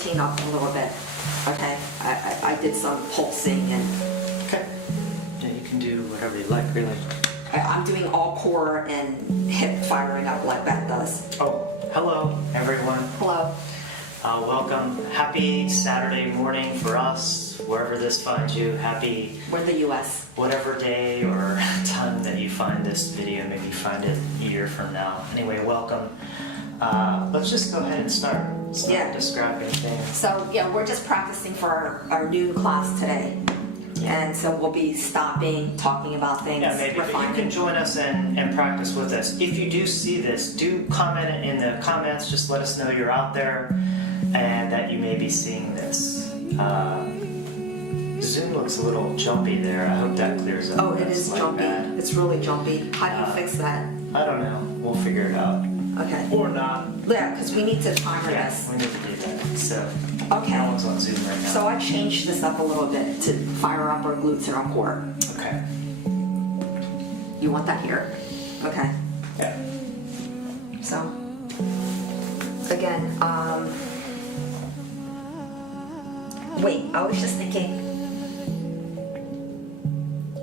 routine up a little bit, okay? I did some pulsing and... Okay. Yeah, you can do whatever you like, really. I'm doing all core and hip firing up like Beth does. Oh, hello, everyone. Hello. Welcome. Happy Saturday morning for us, wherever this finds you. Happy... We're in the U.S. whatever day or time that you find this video. Maybe you find it a year from now. Anyway, welcome. Let's just go ahead and start. Yeah. Describing things. So, yeah, we're just practicing for our noon class today. And so we'll be stopping, talking about things, Yeah, maybe. But you can join us and practice with us. If you do see this, do comment in the comments. Just let us know you're out there and that you may be seeing this. Zoom looks a little jumpy there. I hope that clears up. Oh, it is like jumpy. that. It's really jumpy. How do you fix that? I don't know. We'll figure it out. Okay. Or not. Yeah, because we need to timer Yeah, this. we need to do that. So, Okay. no one's on Zoom right now. So I changed this up a little bit to fire up our glutes and our core. Okay. You want that here? Okay. Yeah. So, again, wait, I was just thinking,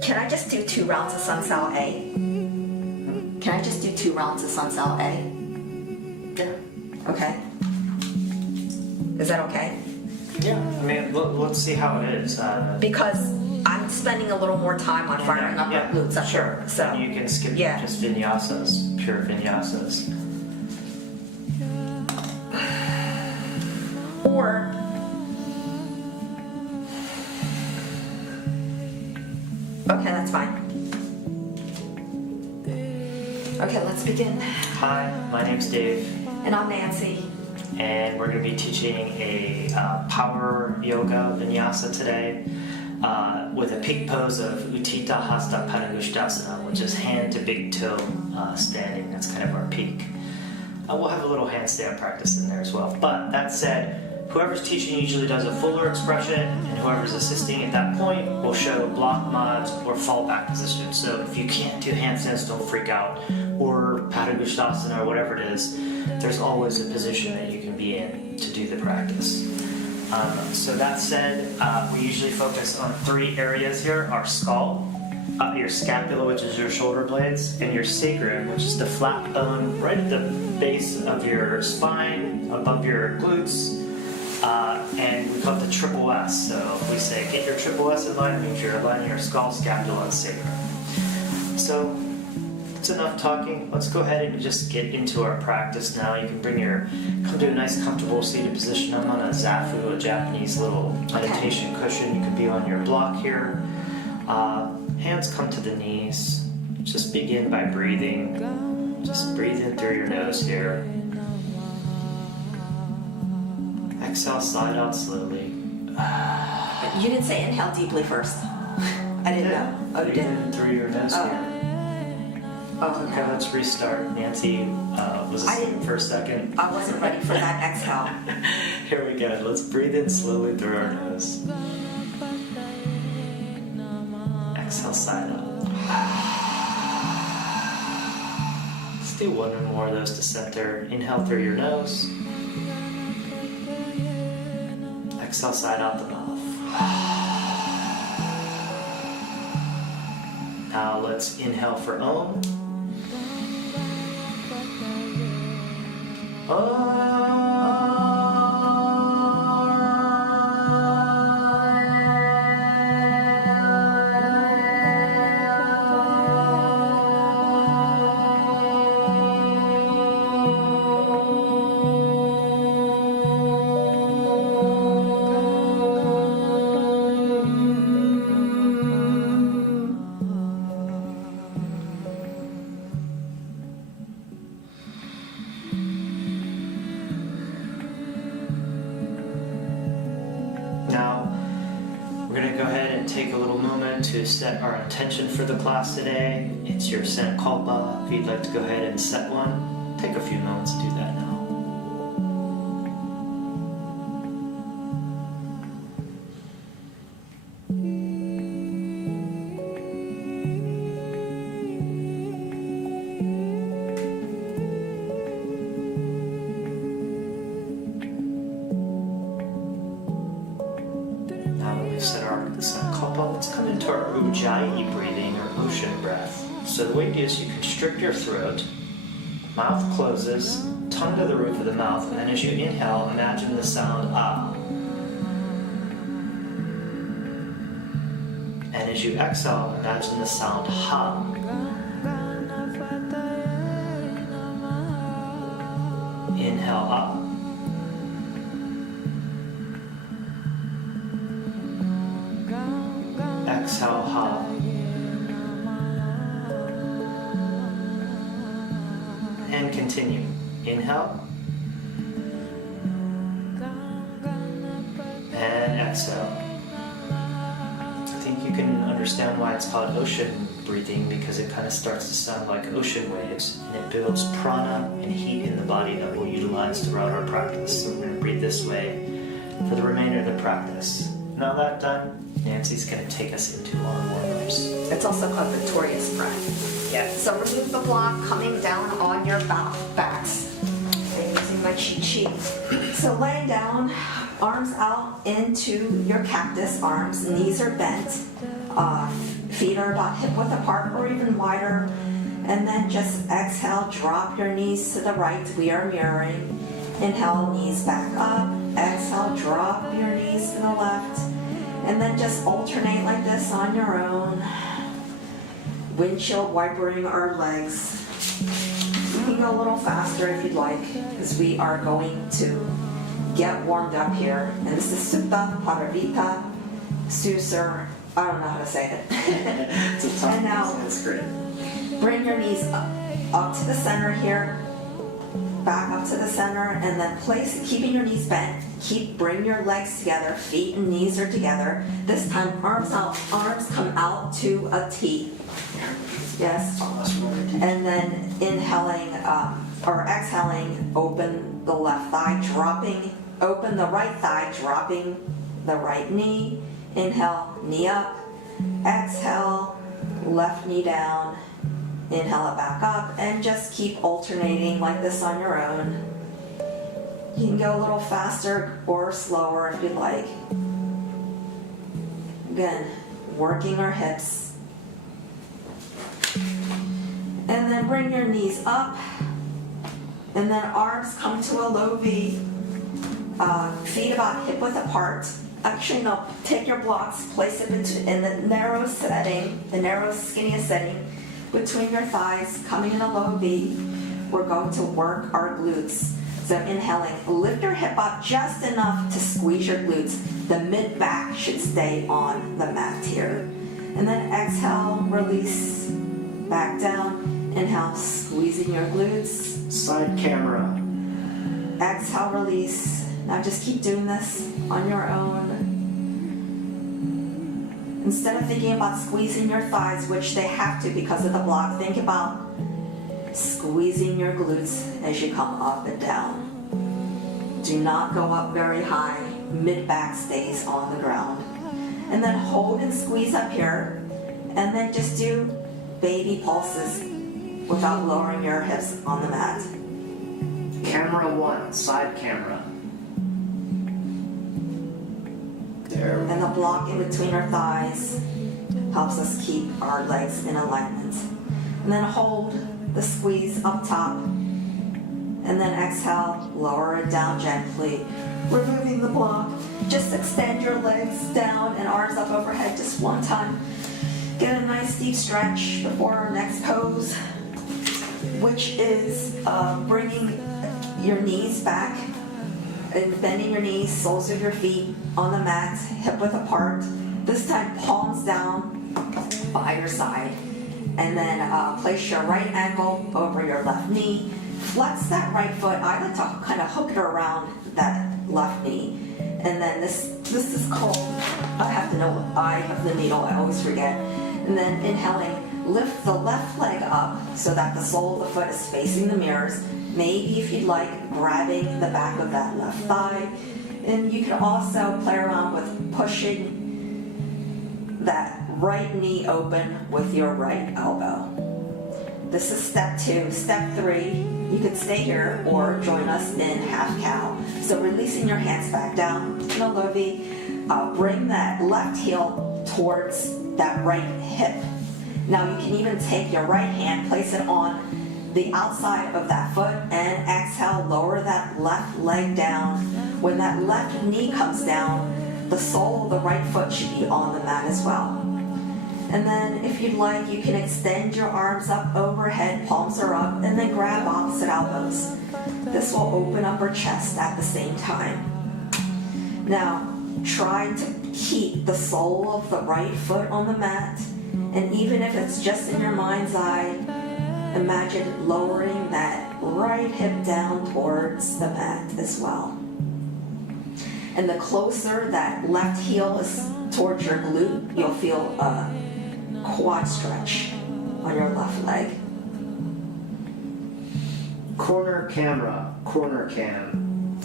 can I just do 2 rounds of sun sal A? Can I just do 2 rounds of sun sal A? Yeah. Okay. Is that okay? Yeah. I mean, let's see how it is. Because I'm spending a little more time on firing up our glutes. Sure. So And you can skip just vinyasas, pure vinyasas. Or okay, that's fine. Okay, let's begin. Hi, my name's Dave. And I'm Nancy. And we're going to be teaching a power yoga vinyasa today with a peak pose of Utthita Hasta Padangusthasana, which is hand to big toe standing. That's kind of our peak. We'll have a little handstand practice in there as well. But that said, whoever's teaching usually does a fuller expression, and whoever's assisting at that point will show block mods or fallback position. So if you can't do handstands, don't freak out, or Padangusthasana or whatever it is. There's always a position that you can be in to do the practice. So that said, we usually focus on 3 areas here: our skull, your scapula, which is your shoulder blades, and your sacrum, which is the flat bone right at the base of your spine, above your glutes. And we call it the triple S. So if we say get your triple S in line, it means you're aligning your skull, scapula, and sacrum. So that's enough talking. Let's go ahead and just get into our practice now. You can come to a nice comfortable seated position. I'm on a zafu, a Japanese little meditation cushion. You can be on your block here. Hands come to the knees. Just begin by breathing. Just breathe in through your nose here. Exhale, side out slowly. You didn't say inhale deeply first. I didn't know. Oh, you Breathe did? in through your nose here. Oh, Okay, let's restart. Nancy was asleep for a second. I wasn't ready for that exhale. Here we go. Let's breathe in slowly through our nose. Exhale, side out. Let's do 1 or more of those to center. Inhale through your nose. Exhale, side out the mouth. Now let's inhale for Om. Take a little moment to set our intention for the class today. It's your sankalpa. If you'd like to go ahead and set one, take a few moments to do that now. into our ujjayi breathing or ocean breath. So the way you do is you constrict your throat, mouth closes, tongue to the roof of the mouth, and then as you inhale, imagine the sound ah. And as you exhale, imagine the sound ha. Inhale up. Exhale ha. And continue. Inhale. And exhale. I think you can understand why it's called ocean breathing, because it kind of starts to sound like ocean waves, and it builds prana and heat in the body that we'll utilize throughout our practice. So we're going to breathe this way for the remainder of the practice. Now that done, Nancy's going to take us into our warm-ups. It's also called victorious breath. Yeah. So remove the block coming down on your backs. I'm using my cheat sheet. So laying down, arms out into your cactus arms, knees are bent, feet are about hip width apart or even wider. And then just exhale, drop your knees to the right. We are mirroring. Inhale, knees back up. Exhale, drop your knees to the left. And then just alternate like this on your own. Windshield wipering our legs. You can go a little faster if you'd like, because we are going to get warmed up here. And this is Sutta Paravita Susur. I don't know how to say it. It's a tough And now, one. It's great. bring your knees up to the center here. Back up to the center, and then place, keeping your knees bent. Bring your legs together, feet and knees are together. This time, arms out, arms come out to a T. Yes. And then inhaling or exhaling, open the left thigh, open the right thigh, dropping the right knee. Inhale, knee up. Exhale, left knee down. Inhale it back up, and just keep alternating like this on your own. You can go a little faster or slower if you'd like. Again, working our hips. And then bring your knees up, and then arms come to a low V. Feet about hip width apart. Actually, no, take your blocks, place it in the narrow setting, the narrow skinniest setting, between your thighs, coming in a low V. We're going to work our glutes. So inhaling, lift your hip up just enough to squeeze your glutes. The mid back should stay on the mat here. And then exhale, release, back down. Inhale, squeezing your glutes. Side camera. Exhale, release. Now just keep doing this on your own. Instead of thinking about squeezing your thighs, which they have to because of the block, think about squeezing your glutes as you come up and down. Do not go up very high. Mid-back stays on the ground. And then hold and squeeze up here. And then just do baby pulses without lowering your hips on the mat. Camera one, side camera. There. And the block in between our thighs helps us keep our legs in alignment. And then hold the squeeze up top. And then exhale, lower it down gently. Removing the block. Just extend your legs down and arms up overhead just one time. Get a nice deep stretch before our next pose, which is bringing your knees back and bending your knees, soles of your feet on the mat, hip width apart. This time, palms down by your side. And then place your right ankle over your left knee. Flex that right foot. I like to kind of hook it around that left knee. And then this is called, I have the needle, I always forget. And then inhaling, lift the left leg up so that the sole of the foot is facing the mirrors. Maybe if you'd like, grabbing the back of that left thigh. And you can also play around with pushing that right knee open with your right elbow. This is step 2. Step 3, you could stay here or join us in half cow. So releasing your hands back down in a low V. Bring that left heel towards that right hip. Now you can even take your right hand, place it on the outside of that foot, and exhale, lower that left leg down. When that left knee comes down, the sole of the right foot should be on the mat as well. And then if you'd like, you can extend your arms up overhead, palms are up, and then grab opposite elbows. This will open up our chest at the same time. Now, try to keep the sole of the right foot on the mat, and even if it's just in your mind's eye, imagine lowering that right hip down towards the mat as well. And the closer that left heel is towards your glute, you'll feel a quad stretch on your left leg. Corner camera, corner cam.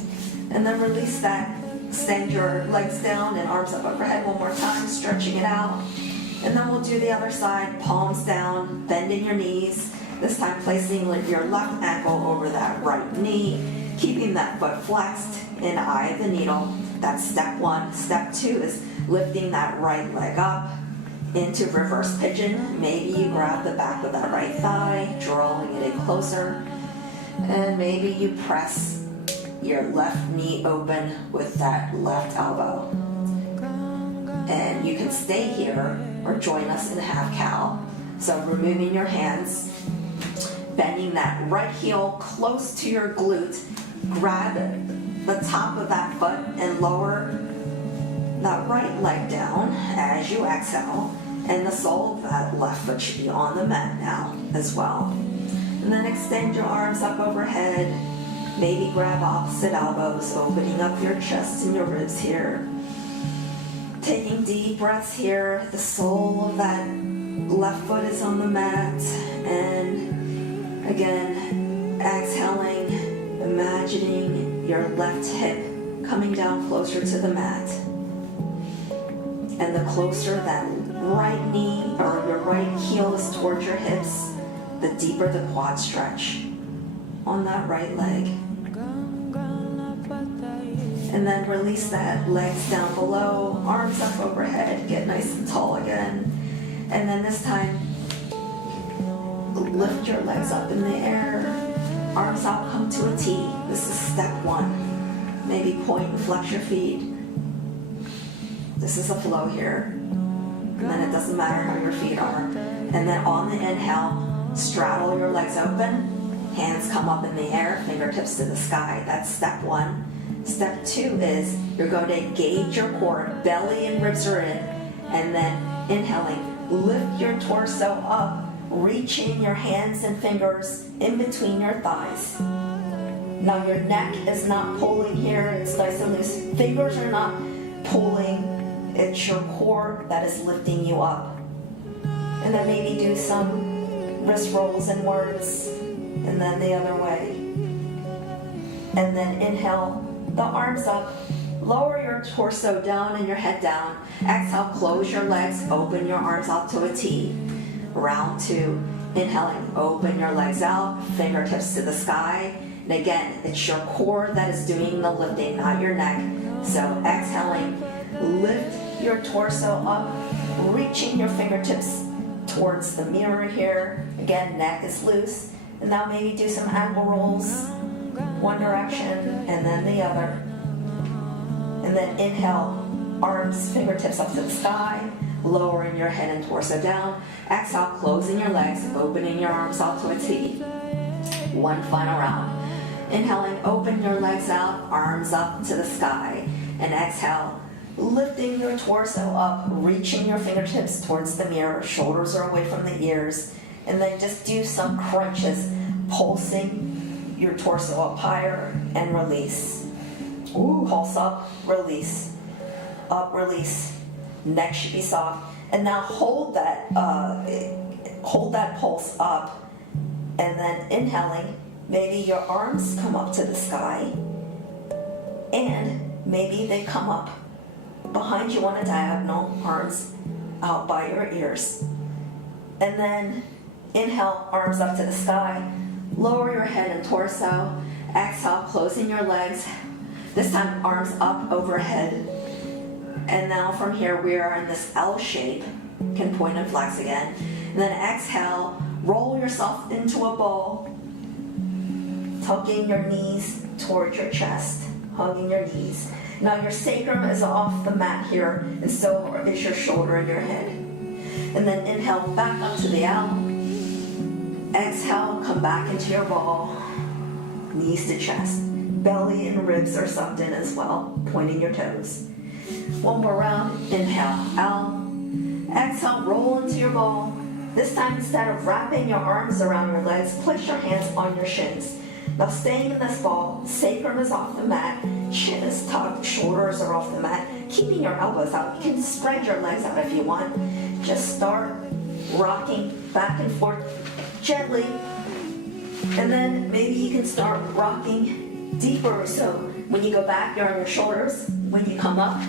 And then release that. Extend your legs down and arms up overhead one more time, stretching it out. And then we'll do the other side, palms down, bending your knees. This time placing your left ankle over that right knee, keeping that foot flexed in eye of the needle. That's step one. Step two is lifting that right leg up into reverse pigeon. Maybe you grab the back of that right thigh, drawing it in closer. And maybe you press your left knee open with that left elbow. And you can stay here or join us in half cow. So removing your hands, bending that right heel close to your glute, grab the top of that foot and lower that right leg down as you exhale, and the sole of that left foot should be on the mat now as well. And then extend your arms up overhead, maybe grab opposite elbows, opening up your chest and your ribs here. Taking deep breaths here, the sole of that left foot is on the mat, and again, exhaling, imagining your left hip coming down closer to the mat. And the closer that right knee or your right heel is towards your hips, the deeper the quad stretch on that right leg. And then release that, legs down below, arms up overhead, get nice and tall again. And then this time, lift your legs up in the air, arms out, come to a T. This is step one. Maybe point and flex your feet. This is a flow here. And then it doesn't matter how your feet are. And then on the inhale, straddle your legs open, hands come up in the air, fingertips to the sky. That's step one. Step two is you're going to engage your core, belly and ribs are in, and then inhaling, lift your torso up, reaching your hands and fingers in between your thighs. Now your neck is not pulling here, it's nice and loose. Fingers are not pulling, it's your core that is lifting you up. And then maybe do some wrist rolls inwards, and then the other way. And then inhale, the arms up, lower your torso down and your head down. Exhale, close your legs, open your arms out to a T. Round two, inhaling, open your legs out, fingertips to the sky. And again, it's your core that is doing the lifting, not your neck. So exhaling, lift your torso up, reaching your fingertips towards the mirror here. Again, neck is loose. And now maybe do some ankle rolls. One direction and then the other. And then inhale, arms, fingertips up to the sky, lowering your head and torso down. Exhale, closing your legs, opening your arms out to a T. One final round. Inhaling, open your legs out, arms up to the sky. And exhale, lifting your torso up, reaching your fingertips towards the mirror, shoulders are away from the ears. And then just do some crunches, pulsing your torso up higher and release. Ooh. Pulse up, release. Up, release. Neck should be soft. And now hold that pulse up. And then inhaling, maybe your arms come up to the sky. And maybe they come up behind you on a diagonal, arms out by your ears. And then inhale, arms up to the sky. Lower your head and torso. Exhale, closing your legs. This time, arms up overhead. And now from here, we are in this L shape. Can point and flex again. And then exhale, roll yourself into a ball, tucking your knees towards your chest, hugging your knees. Now your sacrum is off the mat here, and so is your shoulder and your head. And then inhale back up to the L. Exhale, come back into your ball, knees to chest. Belly and ribs are sucked in as well, pointing your toes. One more round, inhale, L. Exhale, roll into your ball. This time, instead of wrapping your arms around your legs, place your hands on your shins. Now staying in this ball, sacrum is off the mat, chin is tucked, shoulders are off the mat, keeping your elbows out. You can spread your legs out if you want. Just start rocking back and forth gently. And then maybe you can start rocking deeper. So when you go back, you're on your shoulders. When you come up,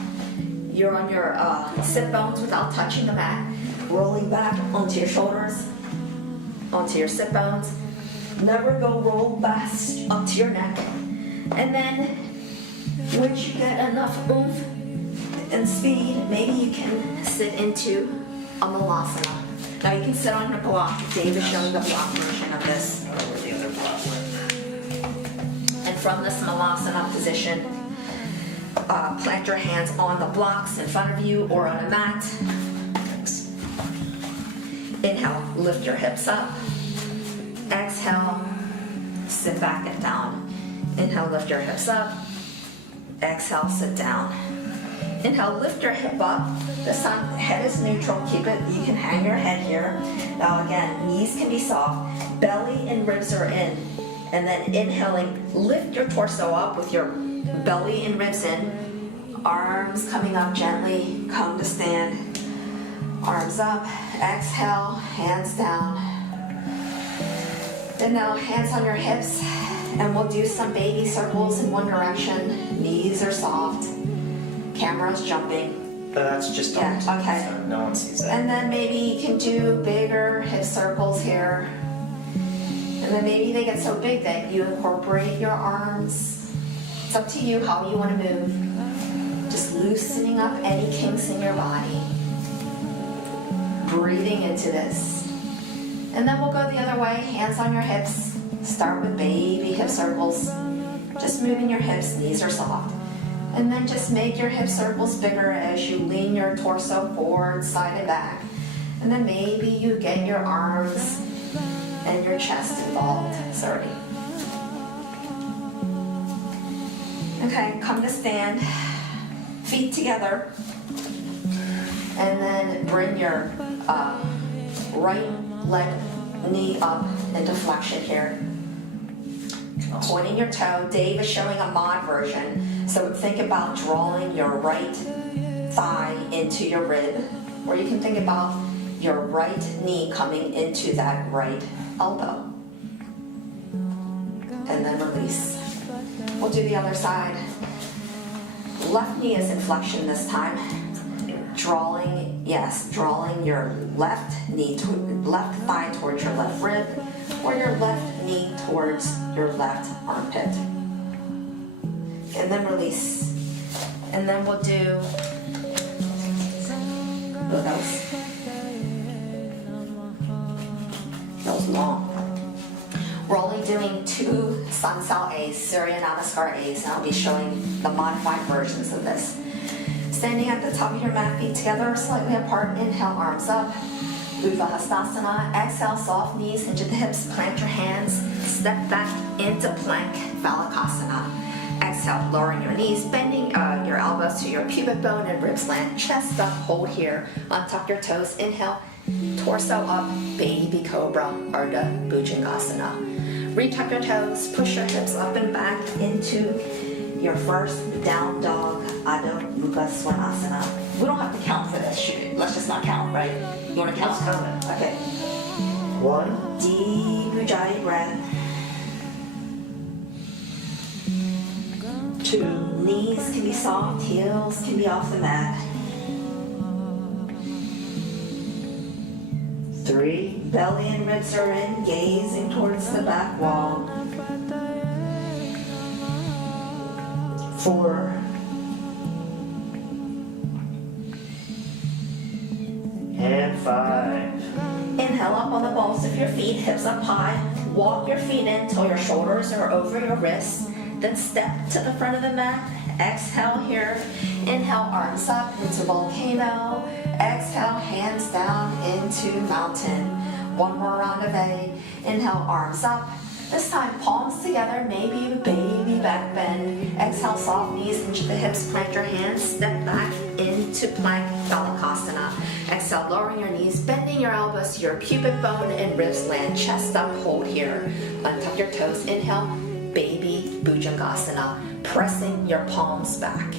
you're on your sit bones without touching the mat. Rolling back onto your shoulders, onto your sit bones. Never go roll back up to your neck. And then once you get enough oomph and speed, maybe you can sit into a malasana. Now you can sit on your block. Dave is showing the block version of this. I don't know where the other block went. And from this malasana position, plant your hands on the blocks in front of you or on a mat. Thanks. Inhale, lift your hips up. Exhale, sit back and down. Inhale, lift your hips up. Exhale, sit down. Inhale, lift your hip up. This time, head is neutral. Keep it. You can hang your head here. Now again, knees can be soft. Belly and ribs are in. And then inhaling, lift your torso up with your belly and ribs in. Arms coming up gently. Come to stand. Arms up. Exhale, hands down. And now hands on your hips. And we'll do some baby circles in one direction. Knees are soft. Camera's jumping. But that's just Yeah, on okay. so no one sees that. And then maybe you can do bigger hip circles here. And then maybe they get so big that you incorporate your arms. It's up to you how you want to move. Just loosening up any kinks in your body. Breathing into this. And then we'll go the other way, hands on your hips. Start with baby hip circles. Just moving your hips, knees are soft. And then just make your hip circles bigger as you lean your torso forward, side and back. And then maybe you get your arms and your chest involved. Sorry. Okay, come to stand. Feet together. And then bring your right leg, knee up into flexion here. Pointing your toe. Dave is showing a mod version. So think about drawing your right thigh into your rib. Or you can think about your right knee coming into that right elbow. And then release. We'll do the other side. Left knee is in flexion this time. Drawing your left knee, left thigh towards your left rib, or your left knee towards your left armpit. And then release. And then we'll do that was long. We're only doing 2 Sun Cell A's, Surya Namaskar A's, and I'll be showing the modified versions of this. Standing at the top of your mat, feet together or slightly apart. Inhale, arms up. Uvahastasana. Exhale, soft knees into the hips. Plant your hands. Step back into plank, Balikasana. Exhale, lowering your knees, bending your elbows to your pubic bone and ribs land. Chest up, hold here. Untuck your toes. Inhale, torso up, baby cobra, Ardha Bhujangasana. Retuck your toes, push your hips up and back into your first down dog, Adho Mukha Svanasana. We don't have to count for this. Let's just not count, right? You want to count? Let's count it. Okay. 1. Deep Ujjayi breath. 2. Knees can be soft, heels can be off the mat. 3. Belly and ribs are in, gazing towards the back wall. 4. And 5. Inhale up on the balls of your feet, hips up high. Walk your feet in till your shoulders are over your wrists. Then step to the front of the mat. Exhale here. Inhale, arms up into volcano. Exhale, hands down into mountain. One more round of A. Inhale, arms up. This time, palms together, maybe baby back bend. Exhale, soft knees into the hips, plant your hands, step back into plank phalakasana. Exhale, lowering your knees, bending your elbows, your pubic bone and ribs land, chest up, hold here. Untuck your toes, inhale, baby bhujangasana, pressing your palms back.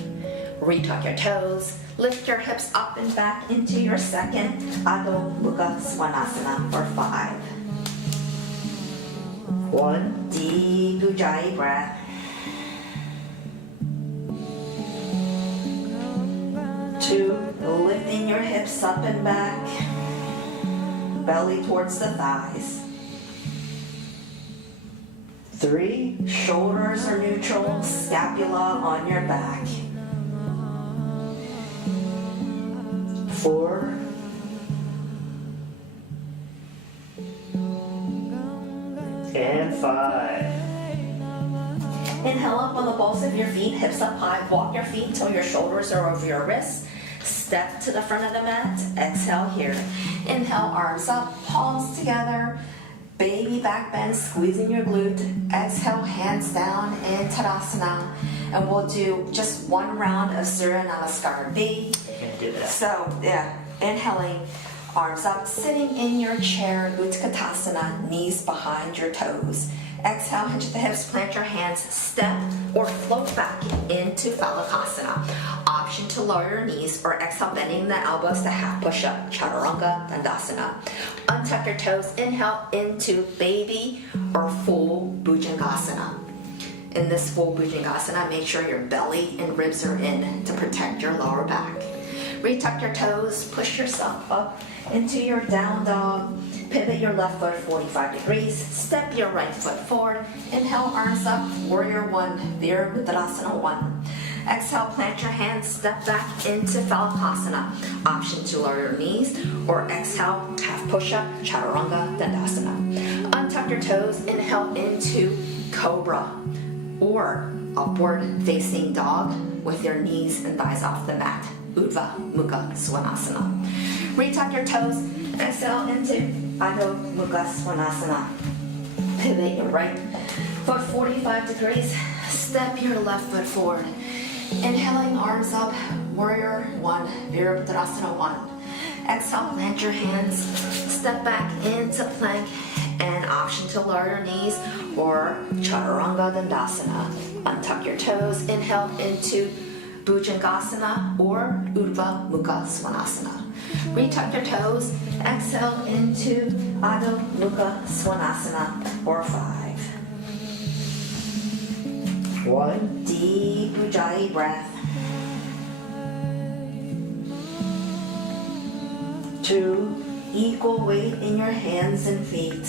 Retuck your toes, lift your hips up and back into your second Adho Mukha Svanasana for 5. 1. Deep Ujjayi breath. 2. Lifting your hips up and back, belly towards the thighs. 3. Shoulders are neutral, scapula on your back. 4. And 5. Inhale up on the balls of your feet, hips up high. Walk your feet till your shoulders are over your wrists. Step to the front of the mat. Exhale here. Inhale, arms up, palms together. Baby back bend, squeezing your glute. Exhale, hands down in Tadasana. And we'll do just one round of Surya Namaskar B. You can do that. So, inhaling, arms up, sitting in your chair, Utkatasana, knees behind your toes. Exhale, hinge at the hips, plant your hands, step or float back into Phalakasana. Option to lower your knees or exhale, bending the elbows to half push-up, Chaturanga Dandasana. Untuck your toes, inhale into baby or full Bhujangasana. In this full Bhujangasana, make sure your belly and ribs are in to protect your lower back. Retuck your toes, push yourself up into your down dog. Pivot your left foot 45 degrees. Step your right foot forward. Inhale, arms up, warrior 1, Virabhadrasana 1. Exhale, plant your hands, step back into Phalakasana. Option to lower your knees or exhale, half push-up, Chaturanga Dandasana. Untuck your toes, inhale into Cobra or upward facing dog with your knees and thighs off the mat. Urdhva Mukha Svanasana. Retuck your toes, exhale into Adho Mukha Svanasana. Pivot your right foot 45 degrees, step your left foot forward. Inhaling, arms up, warrior 1, Virabhadrasana 1. Exhale, plant your hands, step back into plank, and option to lower your knees or Chaturanga Dandasana. Untuck your toes, inhale into Bhujangasana or Urdhva Mukha Svanasana. Retuck your toes, exhale into Adho Mukha Svanasana for 5. 1. Deep Ujjayi breath. 2. Equal weight in your hands and feet.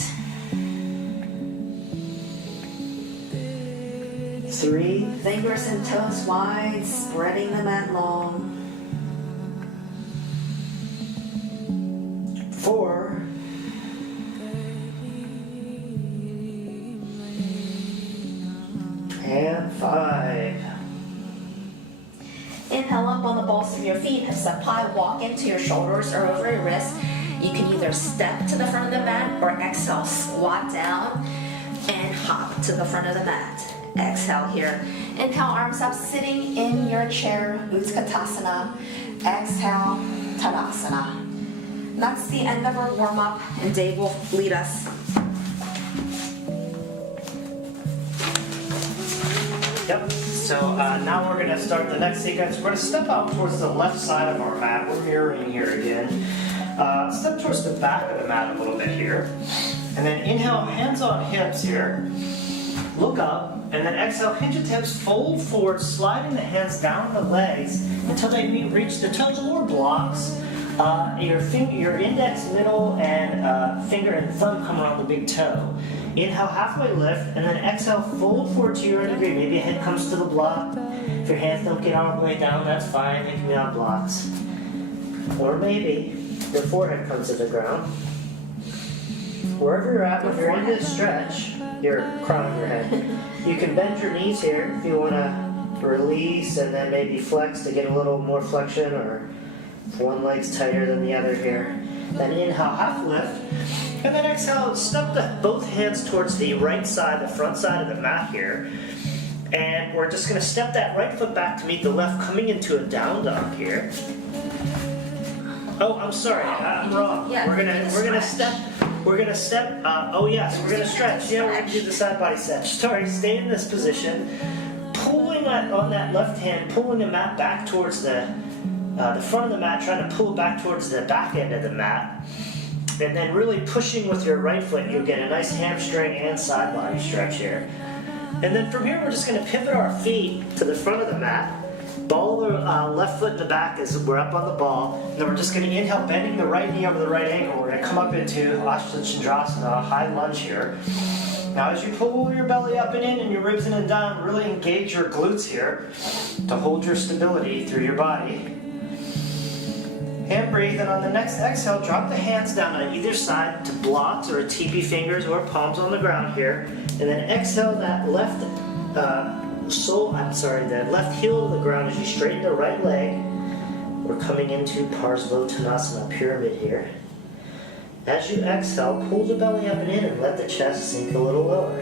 3. Fingers and toes wide, spreading the mat long. 4. And 5. Inhale up on the balls of your feet, hips up high, walk into your shoulders or over your wrists. You can either step to the front of the mat or exhale, squat down and hop to the front of the mat. Exhale here. Inhale, arms up, sitting in your chair, Utkatasana. Exhale, Tadasana. That's the end of our warm-up, and Dave will lead us. Yep. So now we're going to start the next sequence. We're going to step out towards the left side of our mat. We're mirroring here again. Step towards the back of the mat a little bit here. And then inhale, hands on hips here. Look up. And then exhale, hinge at hips, fold forward, sliding the hands down the legs until they reach the toes or blocks. Your index, middle, and finger and thumb come around the big toe. Inhale, halfway lift, and then exhale, fold forward to your degree. Maybe your head comes to the block. If your hands don't get all the way down, that's fine. They can be on blocks. Or maybe your forehead comes to the ground. Wherever you're at, when you're in this stretch, your crown of your head, you can bend your knees here if you want to release and then maybe flex to get a little more flexion, or if one leg's tighter than the other here. Then inhale, half lift, and then exhale, step both hands towards the right side, the front side of the mat here. And we're just going to step that right foot back to meet the left, coming into a down dog here. Oh, I'm sorry, I'm wrong. Yeah, we're gonna step. Oh yes, we're gonna stretch. Yeah, we're gonna do the side body stretch. Sorry, stay in this position, pulling on that left hand, pulling the mat back towards the front of the mat, trying to pull it back towards the back end of the mat, and then really pushing with your right foot. You'll get a nice hamstring and side body stretch here. And then from here, we're just gonna pivot our feet to the front of the mat. Ball the left foot in the back as we're up on the ball. And then we're just going to inhale, bending the right knee over the right ankle. We're going to come up into Chandrasana, high lunge here. Now as you pull your belly up and in and your ribs in and down, really engage your glutes here to hold your stability through your body. And breathe, and on the next exhale, drop the hands down on either side to blocks or teepee fingers or palms on the ground here. And then exhale that left the left heel to the ground as you straighten the right leg. We're coming into Parsvottanasana, pyramid here. As you exhale, pull the belly up and in and let the chest sink a little lower.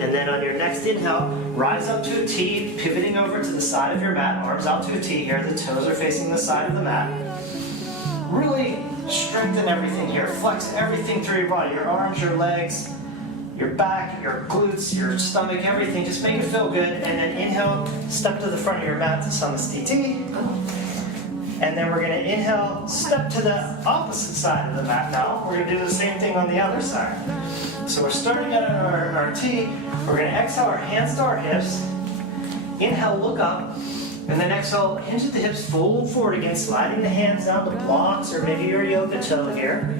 And then on your next inhale, rise up to a T, pivoting over to the side of your mat, arms out to a T here, the toes are facing the side of the mat. Really strengthen everything here, flex everything through your body, your arms, your legs, your back, your glutes, your stomach, everything. Just make it feel good. And then inhale, step to the front of your mat to Samastiti. And then we're going to inhale, step to the opposite side of the mat now. We're going to do the same thing on the other side. So we're starting out on our T. We're going to exhale our hands to our hips. Inhale, look up. And then exhale, hinge at the hips, fold forward again, sliding the hands down to blocks or maybe your yoga toe here.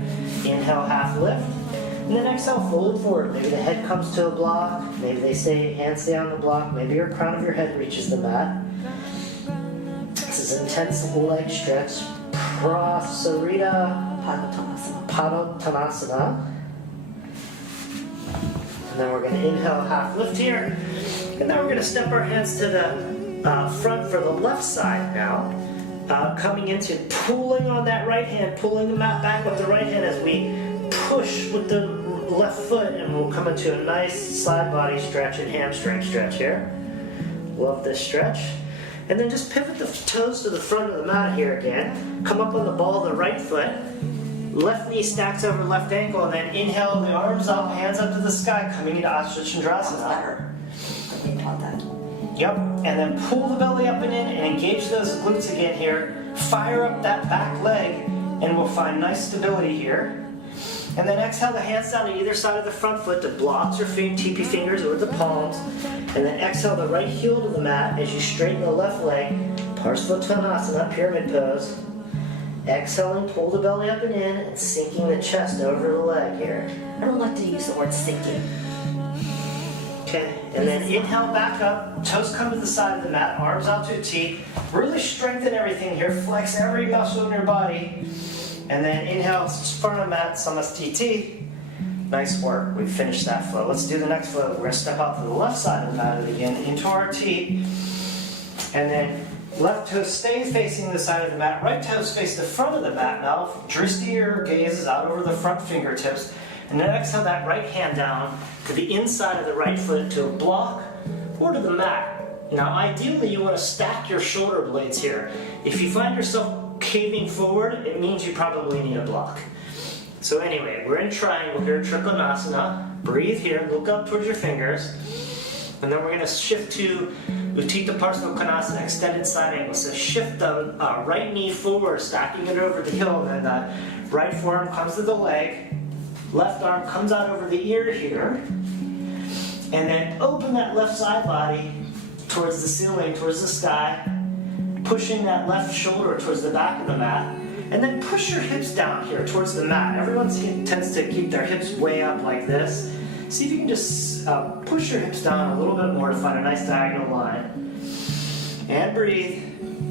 Inhale, half lift. And then exhale, fold forward. Maybe the head comes to a block. Maybe hands stay on the block. Maybe your crown of your head reaches the mat. This is intense leg stretch. Prasarita Padottanasana. And then we're going to inhale, half lift here. And then we're going to step our hands to the front for the left side now. Coming into pulling on that right hand, pulling the mat back with the right hand as we push with the left foot, and we'll come into a nice side body stretch and hamstring stretch here. Love this stretch. And then just pivot the toes to the front of the mat here again. Come up on the ball of the right foot. Left knee stacks over left ankle, and then inhale the arms up, hands up to the sky, coming into Chandrasana. Better. You taught that. Yep, and then pull the belly up and in and engage those glutes again here. Fire up that back leg, and we'll find nice stability here. And then exhale the hands down to either side of the front foot to blocks or teepee fingers or the palms. And then exhale the right heel to the mat as you straighten the left leg. Parsvottanasana, pyramid pose. Exhaling, pull the belly up and in, and sinking the chest over the leg here. I don't like to use the word sinking. Okay, and then inhale back up, toes come to the side of the mat, arms out to a T. Really strengthen everything here, flex every muscle in your body. And then inhale, front of the mat, Samastiti. Nice work, we've finished that flow. Let's do the next flow. We're going to step out to the left side of the mat again, into our T. And then left toes stay facing the side of the mat, right toes face the front of the mat now. Dristi your gaze is out over the front fingertips. And then exhale that right hand down to the inside of the right foot to a block or to the mat. Now ideally you want to stack your shoulder blades here. If you find yourself caving forward, it means you probably need a block. So anyway, we're in triangle here, Trikonasana. Breathe here, look up towards your fingers. And then we're going to shift to Utthita Parsvottanasana, extended side angle. So shift the right knee forward, stacking it over the heel, and then the right forearm comes to the leg. Left arm comes out over the ear here. And then open that left side body towards the ceiling, towards the sky. Pushing that left shoulder towards the back of the mat. And then push your hips down here towards the mat. Everyone tends to keep their hips way up like this. See if you can just push your hips down a little bit more to find a nice diagonal line. And breathe.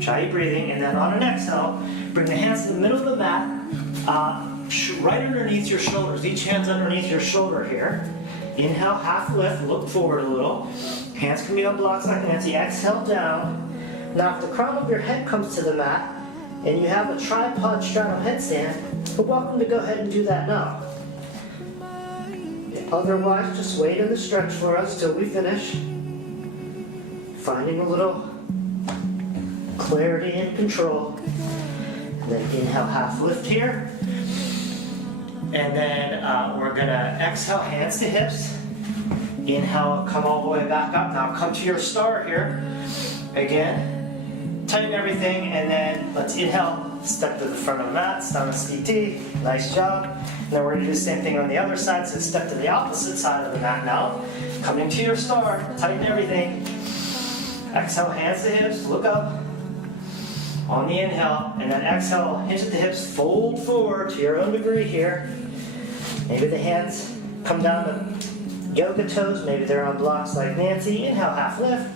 Try breathing, and then on an exhale, bring the hands to the middle of the mat, right underneath your shoulders. Each hand's underneath your shoulder here. Inhale, half lift, look forward a little. Hands can be on blocks like Nancy. Exhale down. Now if the crown of your head comes to the mat, and you have a tripod straddle headstand, you're welcome to go ahead and do that now. Otherwise, just wait in the stretch for us till we finish. Finding a little clarity and control. And then inhale, half lift here. And then we're gonna exhale, hands to hips. Inhale, come all the way back up. Now come to your star here. Again, tighten everything, and then let's inhale, step to the front of the mat, Samasthiti, nice job. And then we're gonna do the same thing on the other side, so step to the opposite side of the mat now. Coming to your star, tighten everything. Exhale, hands to hips, look up. On the inhale, and then exhale, hinge at the hips, fold forward to your own degree here. Maybe the hands come down to yoga toes, maybe they're on blocks like Nancy. Inhale, half lift.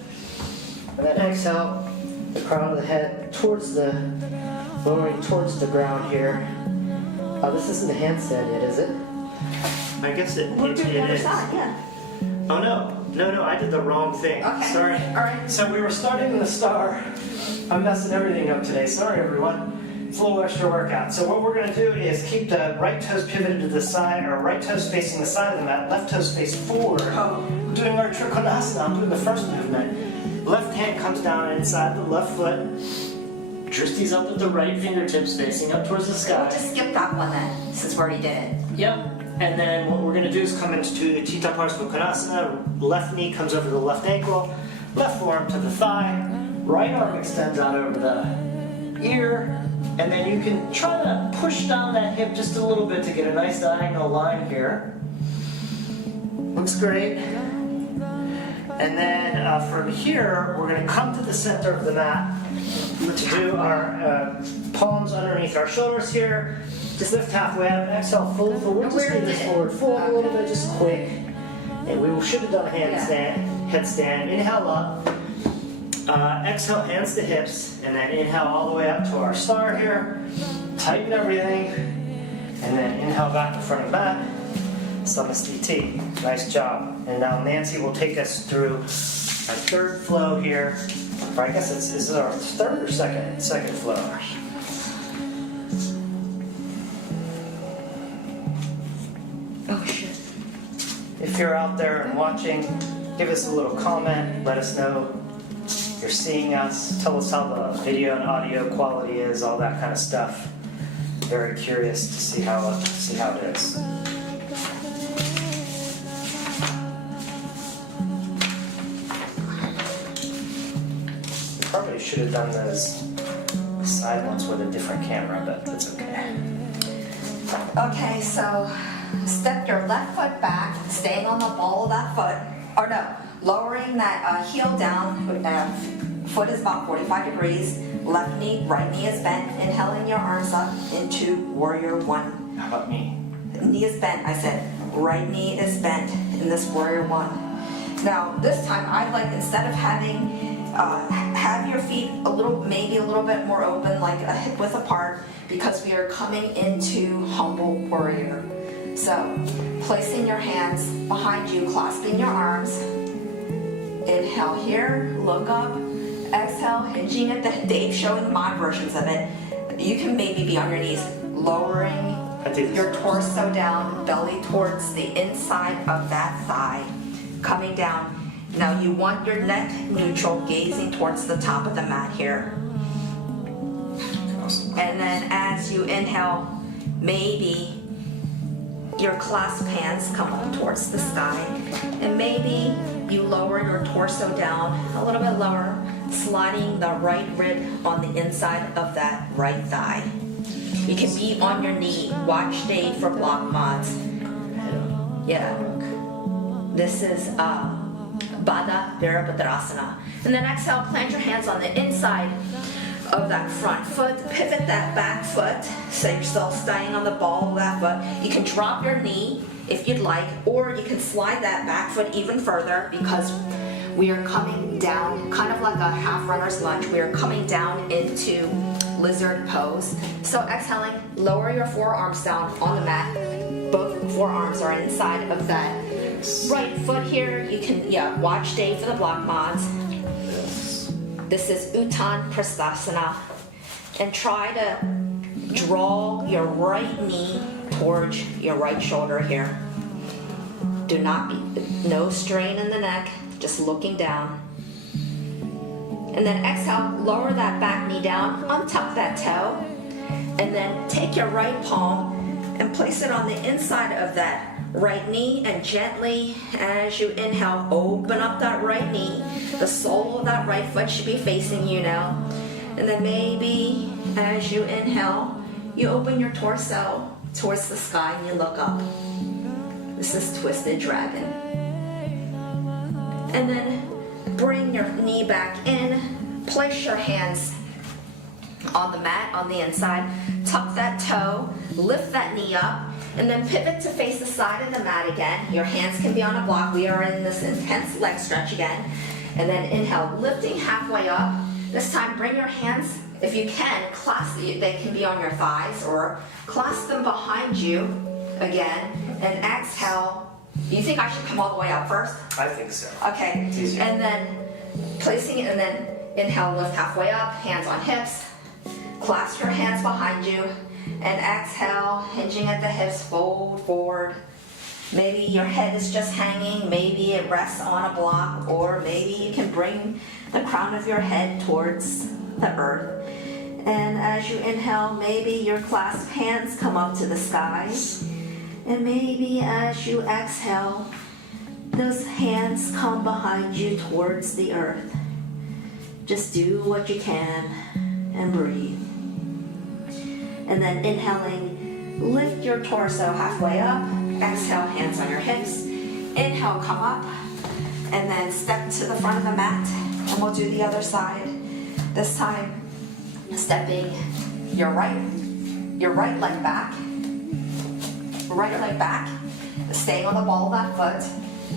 And then exhale, the crown of the head towards lowering towards the ground here. Oh, this isn't a handstand yet, is it? I guess it is. Side, yeah. Oh no, I did the wrong thing. Okay. Sorry. All right. So we were starting in the star. I'm messing everything up today. Sorry, everyone. It's a little extra workout. So what we're going to do is keep the right toes pivoted to the side, or right toes facing the side of the mat, left toes face forward. We're doing our Trikonasana. I'm doing the first movement. Left hand comes down inside the left foot. Drishti's up with the right fingertips facing up towards the sky. We'll just skip that one then, since we already did it. Yep. And then what we're going to do is come into Chitta Parasvakonasana. Left knee comes over the left ankle, left forearm to the thigh, right arm extends out over the ear, and then you can try to push down that hip just a little bit to get a nice diagonal line here. Looks great. And then from here, we're going to come to the center of the mat to do our palms underneath our shoulders here. Just lift halfway up, exhale, fold forward. Just do this forward, fold a little bit, just quick. And we should have done a headstand. Inhale up. Exhale, hands to hips. And then inhale all the way up to our star here. Tighten everything. And then inhale back to front of the mat. Samasthiti. Nice job. And now Nancy will take us through our third flow here. Or I guess this is our third or second flow. Oh shit. If you're out there and watching, give us a little comment. Let us know you're seeing us. Tell us how the video and audio quality is, all that kind of stuff. Very curious to see how it is. Probably should have done those side ones with a different camera, but that's okay. Okay, so step your left foot back, staying on the ball of that foot, or no, lowering that heel down. Foot is about 45 degrees. Left knee, right knee is bent. Inhaling your arms up into warrior one. How about me? Knee is bent. I said right knee is bent in this warrior one. Now this time I'd like, instead of having have your feet maybe a little bit more open, like a hip width apart, because we are coming into humble warrior. So placing your hands behind you, clasping your arms. Inhale here, look up. Exhale, hinging at the Dave showing the mod versions of it. You can maybe be on your knees, lowering your torso down, belly towards the inside of that thigh, coming down. Now you want your neck neutral, gazing towards the top of the mat here. And then as you inhale, maybe your clasped hands come up towards the sky. And maybe you lower your torso down a little bit lower, sliding the right rib on the inside of that right thigh. You can be on your knee. Watch Dave for block mods. Yeah. This is Baddha Virabhadrasana. And then exhale, plant your hands on the inside of that front foot. Pivot that back foot. So you're still staying on the ball of that foot. You can drop your knee if you'd like, or you can slide that back foot even further, because we are coming down, kind of like a half runner's lunge. We are coming down into lizard pose. So exhaling, lower your forearms down on the mat. Both forearms are inside of that right foot here. You can, watch Dave for the block mods. This is Uttan Prasthasana. And try to draw your right knee towards your right shoulder here. Do not be, no strain in the neck, just looking down. And then exhale, lower that back knee down, untuck that toe, and then take your right palm and place it on the inside of that right knee, and gently, as you inhale, open up that right knee. The sole of that right foot should be facing you now. And then maybe as you inhale, you open your torso towards the sky and you look up. This is Twisted Dragon. And then bring your knee back in, place your hands on the mat on the inside, tuck that toe, lift that knee up, and then pivot to face the side of the mat again. Your hands can be on a block. We are in this intense leg stretch again. And then inhale, lifting halfway up. This time, bring your hands, if you can, clasp, they can be on your thighs, or clasp them behind you again, and exhale. Do you think I should come all the way up first? I think so. Okay, and then placing it, and then inhale, lift halfway up, hands on hips, clasp your hands behind you, and exhale, hinging at the hips, fold forward. Maybe your head is just hanging, maybe it rests on a block, or maybe you can bring the crown of your head towards the earth. And as you inhale, maybe your clasped hands come up to the sky. And maybe as you exhale, those hands come behind you towards the earth. Just do what you can and breathe. And then inhaling, lift your torso halfway up. Exhale, hands on your hips. Inhale, come up. And then step to the front of the mat. And we'll do the other side. This time, stepping your right leg back. Right leg back. Staying on the ball of that foot.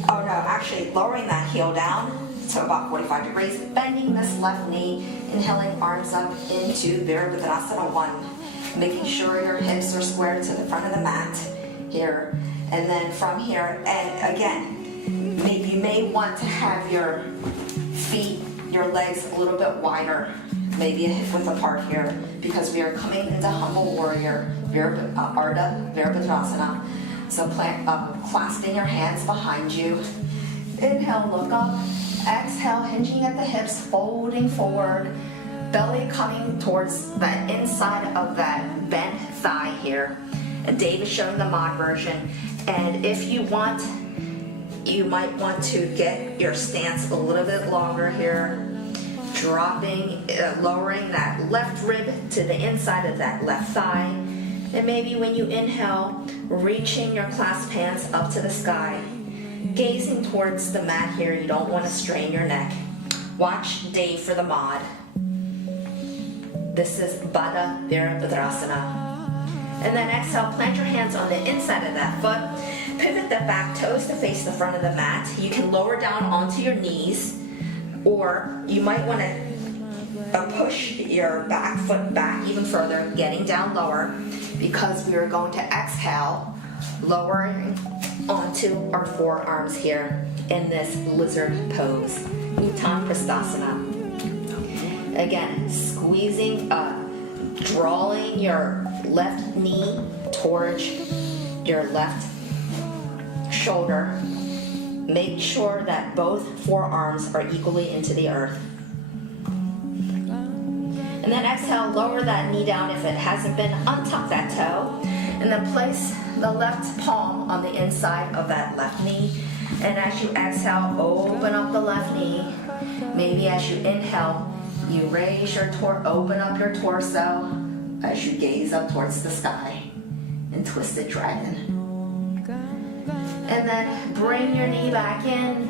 Oh no, actually lowering that heel down to about 45 degrees. Bending this left knee. Inhaling, arms up into Virabhadrasana 1. Making sure your hips are squared to the front of the mat here. And then from here, and again, maybe you may want to have your feet, your legs a little bit wider, maybe a hip width apart here, because we are coming into Humble Warrior, Ardha Virabhadrasana. So clasping your hands behind you. Inhale, look up. Exhale, hinging at the hips, folding forward. Belly coming towards the inside of that bent thigh here. And Dave is showing the mod version. And if you want, you might want to get your stance a little bit longer here. Dropping, lowering that left rib to the inside of that left thigh. And maybe when you inhale, reaching your clasped hands up to the sky. Gazing towards the mat here, you don't want to strain your neck. Watch Dave for the mod. This is Baddha Virabhadrasana. And then exhale, plant your hands on the inside of that foot. Pivot the back toes to face the front of the mat. You can lower down onto your knees, or you might want to push your back foot back even further, getting down lower, because we are going to exhale, lowering onto our forearms here in this lizard pose, Uttan Prasthasana. Again, squeezing up, drawing your left knee towards your left shoulder. Make sure that both forearms are equally into the earth. And then exhale, lower that knee down if it hasn't been. Untuck that toe. And then place the left palm on the inside of that left knee. And as you exhale, open up the left knee. Maybe as you inhale, you raise your open up your torso as you gaze up towards the sky in Twisted Dragon. And then bring your knee back in.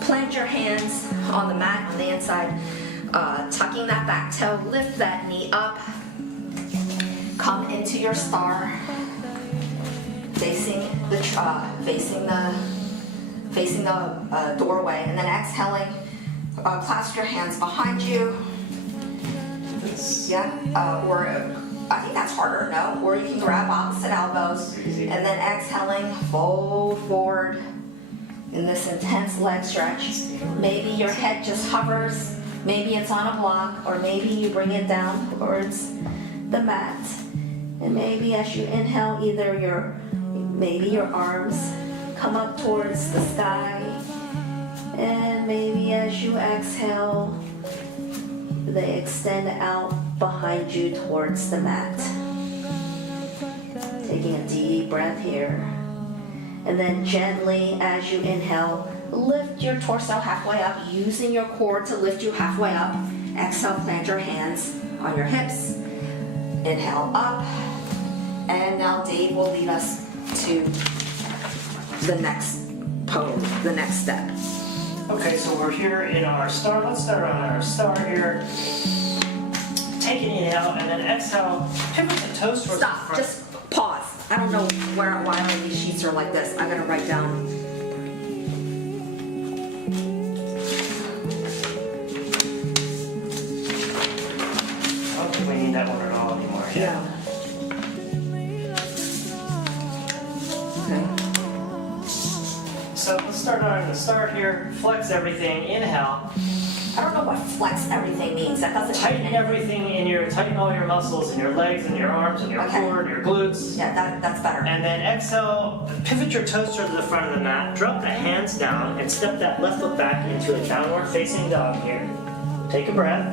Plant your hands on the mat on the inside. Tucking that back toe, lift that knee up. Come into your star, facing the doorway, and then exhaling, clasp your hands behind you. This. Yeah, or I think that's harder, no? Or you can grab opposite elbows Easy. and then exhaling, fold forward in this intense leg stretch. Maybe your head just hovers, maybe it's on a block, or maybe you bring it down towards the mat. And maybe as you inhale, maybe your arms come up towards the sky. And maybe as you exhale, they extend out behind you towards the mat. Taking a deep breath here. And then gently, as you inhale, lift your torso halfway up, using your core to lift you halfway up. Exhale, plant your hands on your hips. Inhale up. And now Dave will lead us to the next pose, the next step. Okay, so we're here in our star. Let's start on our star here. Take an inhale and then exhale. Pivot the toes towards the Stop, front. just pause. I don't know why all these sheets are like this. I gotta write down. I don't think we need that one at all anymore. Yeah. Okay. So let's start on the start here. Flex everything. Inhale. I don't know what flex everything means. That doesn't Tighten mean everything tighten all your muscles in your legs and your arms and your Okay. core and your glutes. Yeah, that's better. And then exhale, pivot your toes to the front of the mat, drop the hands down, and step that left foot back into a downward facing dog here. Take a breath.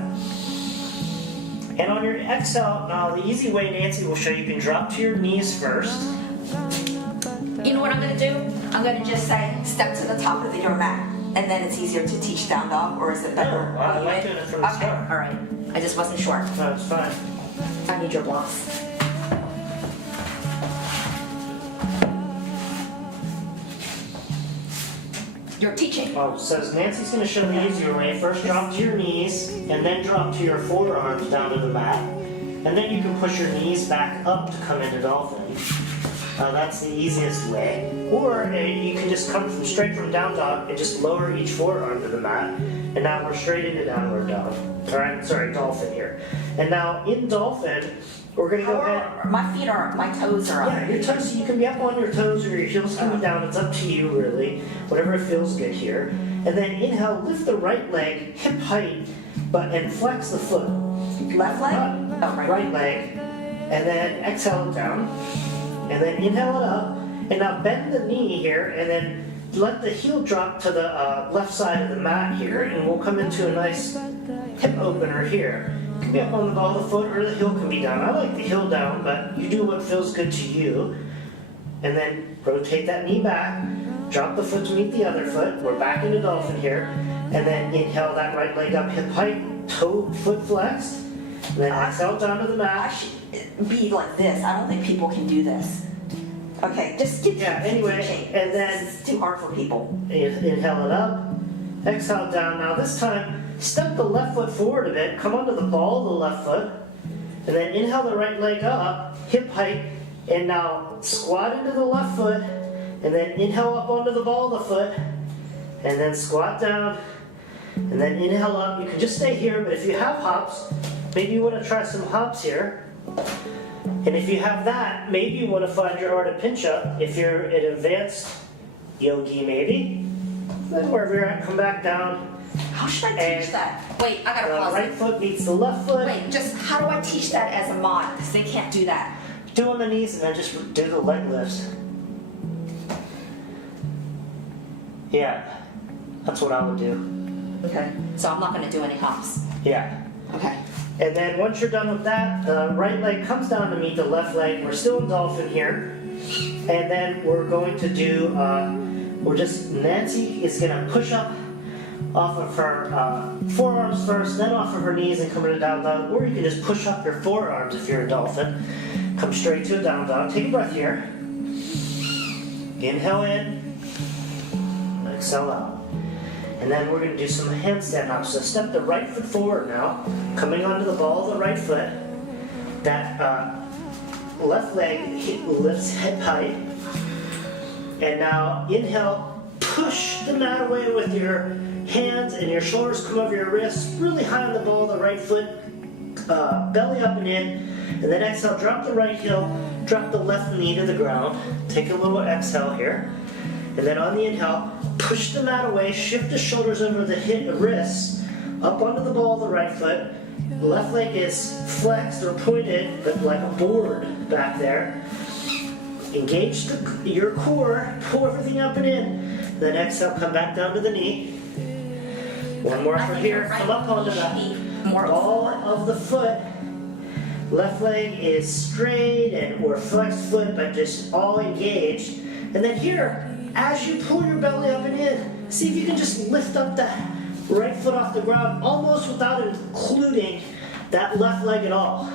And on your exhale, now the easy way Nancy will show you can drop to your knees first. You know what I'm gonna do? I'm gonna just say, step to the top of your mat. And then it's easier to teach down dog, or is it better? No, I like doing it from the Okay, start. all right. I just wasn't sure. No, it's fine. I need your blocks. You're teaching. Oh, so Nancy's going to show the easier way. First drop to your knees, and then drop to your forearms down to the mat. And then you can push your knees back up to come into dolphin. That's the easiest way. Or you can just come straight from down dog and just lower each forearm to the mat. And now we're straight into downward dog. Alright, sorry, dolphin here. And now in dolphin, we're going to go ahead. My toes are up. Yeah, your toes, so you can be up on your toes or your heels coming down. It's up to you, really. Whatever feels good here. And then inhale, lift the right leg, hip height, and flex the foot. Left leg? Up, Oh, right. right leg. And then exhale it down. And then inhale it up. And now bend the knee here, and then let the heel drop to the left side of the mat here. And we'll come into a nice hip opener here. It can be up on the ball of the foot, or the heel can be down. I like the heel down, but you do what feels good to you. And then rotate that knee back. Drop the foot to meet the other foot. We're back into dolphin here. And then inhale that right leg up, hip height, toe, foot flexed. And then exhale down to the I mat. should be like this. I don't think people can do this. Okay, just keep Anyway, teaching. and then It's too hard for people. inhale it up. Exhale down. Now this time, step the left foot forward a bit. Come onto the ball of the left foot. And then inhale the right leg up, hip height. And now squat into the left foot. And then inhale up onto the ball of the foot. And then squat down. And then inhale up. You can just stay here, but if you have hops, maybe you want to try some hops here. And if you have that, maybe you want to find your art of pinch up. If you're an advanced yogi, maybe. Then wherever you're at, come back down. How should I teach And that? Wait, I gotta The pause. right foot meets the left foot. Wait, just how do I teach that as a mod? Because they can't do that. Do on the knees and then just do the leg lifts. Yeah, that's what I would do. Okay. So I'm not gonna do any hops. Yeah. Okay. And then once you're done with that, the right leg comes down to meet the left leg. We're still in dolphin here. And then we're going to do, Nancy is gonna push up off of her forearms first, then off of her knees and come into down dog. Or you can just push up your forearms if you're a dolphin. Come straight to a down dog. Take a breath here. Inhale in. Exhale out. And then we're going to do some handstand hops. So step the right foot forward now, coming onto the ball of the right foot. That left leg lifts hip height. And now inhale, push the mat away with your hands and your shoulders come over your wrists, really high on the ball of the right foot, belly up and in. And then exhale, drop the right heel, drop the left knee to the ground. Take a little exhale here. And then on the inhale, push the mat away, shift the shoulders over the wrists, up onto the ball of the right foot. The left leg is flexed or pointed, but like a board back there. Engage your core, pull everything up and in. Then exhale, come back down to the knee. One more for here, come up onto the ball of the foot. Left leg is straight and or flexed foot, but just all engaged. And then here, as you pull your belly up and in, see if you can just lift up that right foot off the ground almost without including that left leg at all.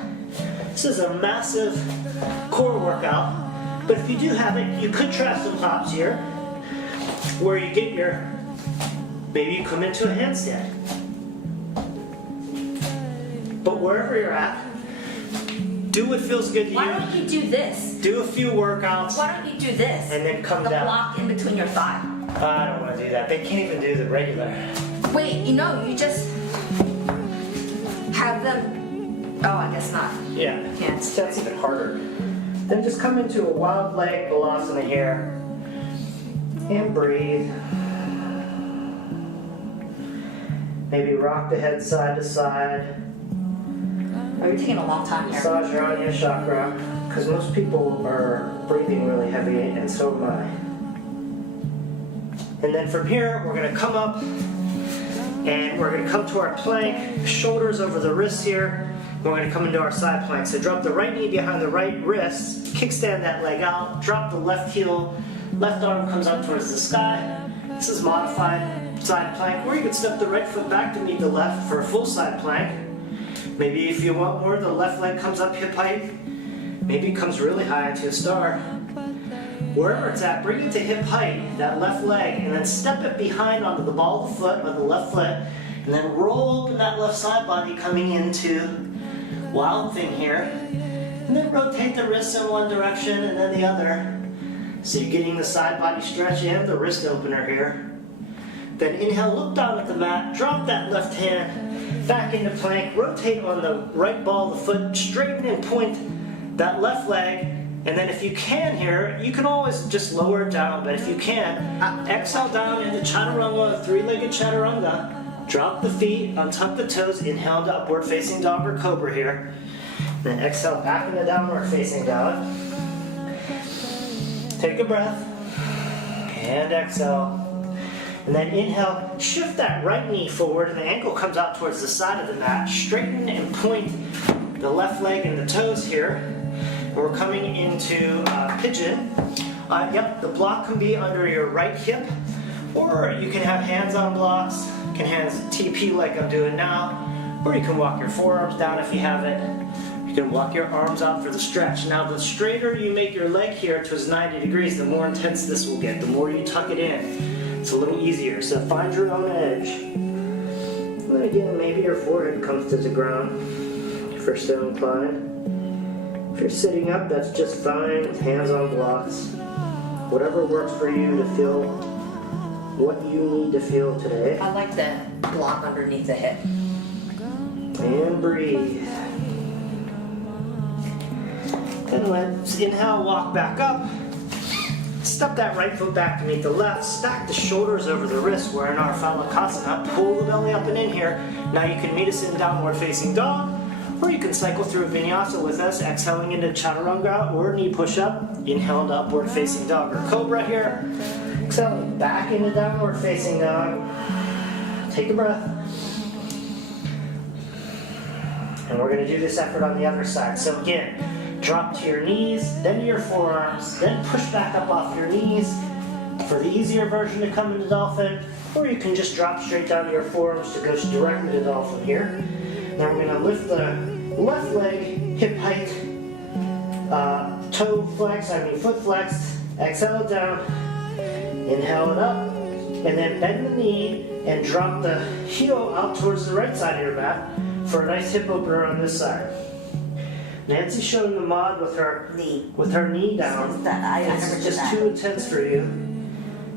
This is a massive core workout, but if you do have it, you could try some hops here where you get your, maybe you come into a handstand. But wherever you're at, do what feels good to you. Why don't you do this? Do a few workouts. Why don't you do this? And then come the down. The block in between your thigh. I don't want to do that. They can't even do the regular. Wait, you just have them. Oh, I guess not. Yeah. Hands. That's even harder. Then just come into a wild leg balasana here. And breathe. Maybe rock the head side to side. Oh, you're taking a long time here. Massage your Anya chakra, because most people are breathing really heavy, and so am I. And then from here, we're going to come up, and we're going to come to our plank, shoulders over the wrists here. We're going to come into our side plank. So drop the right knee behind the right wrist, kickstand that leg out, drop the left heel, left arm comes up towards the sky. This is modified side plank, or you can step the right foot back to meet the left for a full side plank. Maybe if you want more, the left leg comes up hip height. Maybe it comes really high into a star. Wherever it's at, bring it to hip height, that left leg, and then step it behind onto the ball of the foot, or the left foot, and then roll open that left side body coming into wild thing here. And then rotate the wrists in one direction and then the other. So you're getting the side body stretch and the wrist opener here. Then inhale, look down at the mat, drop that left hand back into plank, rotate on the right ball of the foot, straighten and point that left leg, and then if you can here, you can always just lower it down, but if you can, exhale down into chaturanga, three-legged chaturanga, drop the feet, untuck the toes, inhale to upward facing dog or cobra here, then exhale back into downward facing dog. Take a breath, and exhale. And then inhale, shift that right knee forward and the ankle comes out towards the side of the mat. Straighten and point the left leg and the toes here. And we're coming into pigeon. The block can be under your right hip, or you can have hands on blocks. You can hands TP like I'm doing now, or you can walk your forearms down if you have it. You can walk your arms out for the stretch. Now the straighter you make your leg here towards 90 degrees, the more intense this will get. The more you tuck it in. It's a little easier, so find your own edge. And then again, maybe your forehead comes to the ground if you're still inclined. If you're sitting up, that's just fine with hands on blocks. Whatever works for you to feel what you need to feel today. I like that block underneath the hip. And breathe. Then let's inhale, walk back up. Step that right foot back to meet the left. Stack the shoulders over the wrists. We're in our Phalakasana. Pull the belly up and in here. Now you can meet us in downward facing dog, or you can cycle through vinyasa with us, exhaling into chaturanga or knee push-up. Inhale to upward facing dog or cobra here. Exhaling back into downward facing dog. Take a breath. And we're going to do this effort on the other side. So again, drop to your knees, then to your forearms, then push back up off your knees. For the easier version to come into dolphin, or you can just drop straight down to your forearms to go directly to dolphin here. Then we're going to lift the left leg, hip height, foot flexed, exhale it down, inhale it up, and then bend the knee and drop the heel out towards the right side of your mat for a nice hip opener on this side. Nancy's showing the mod with her knee down. I This is just too intense for you.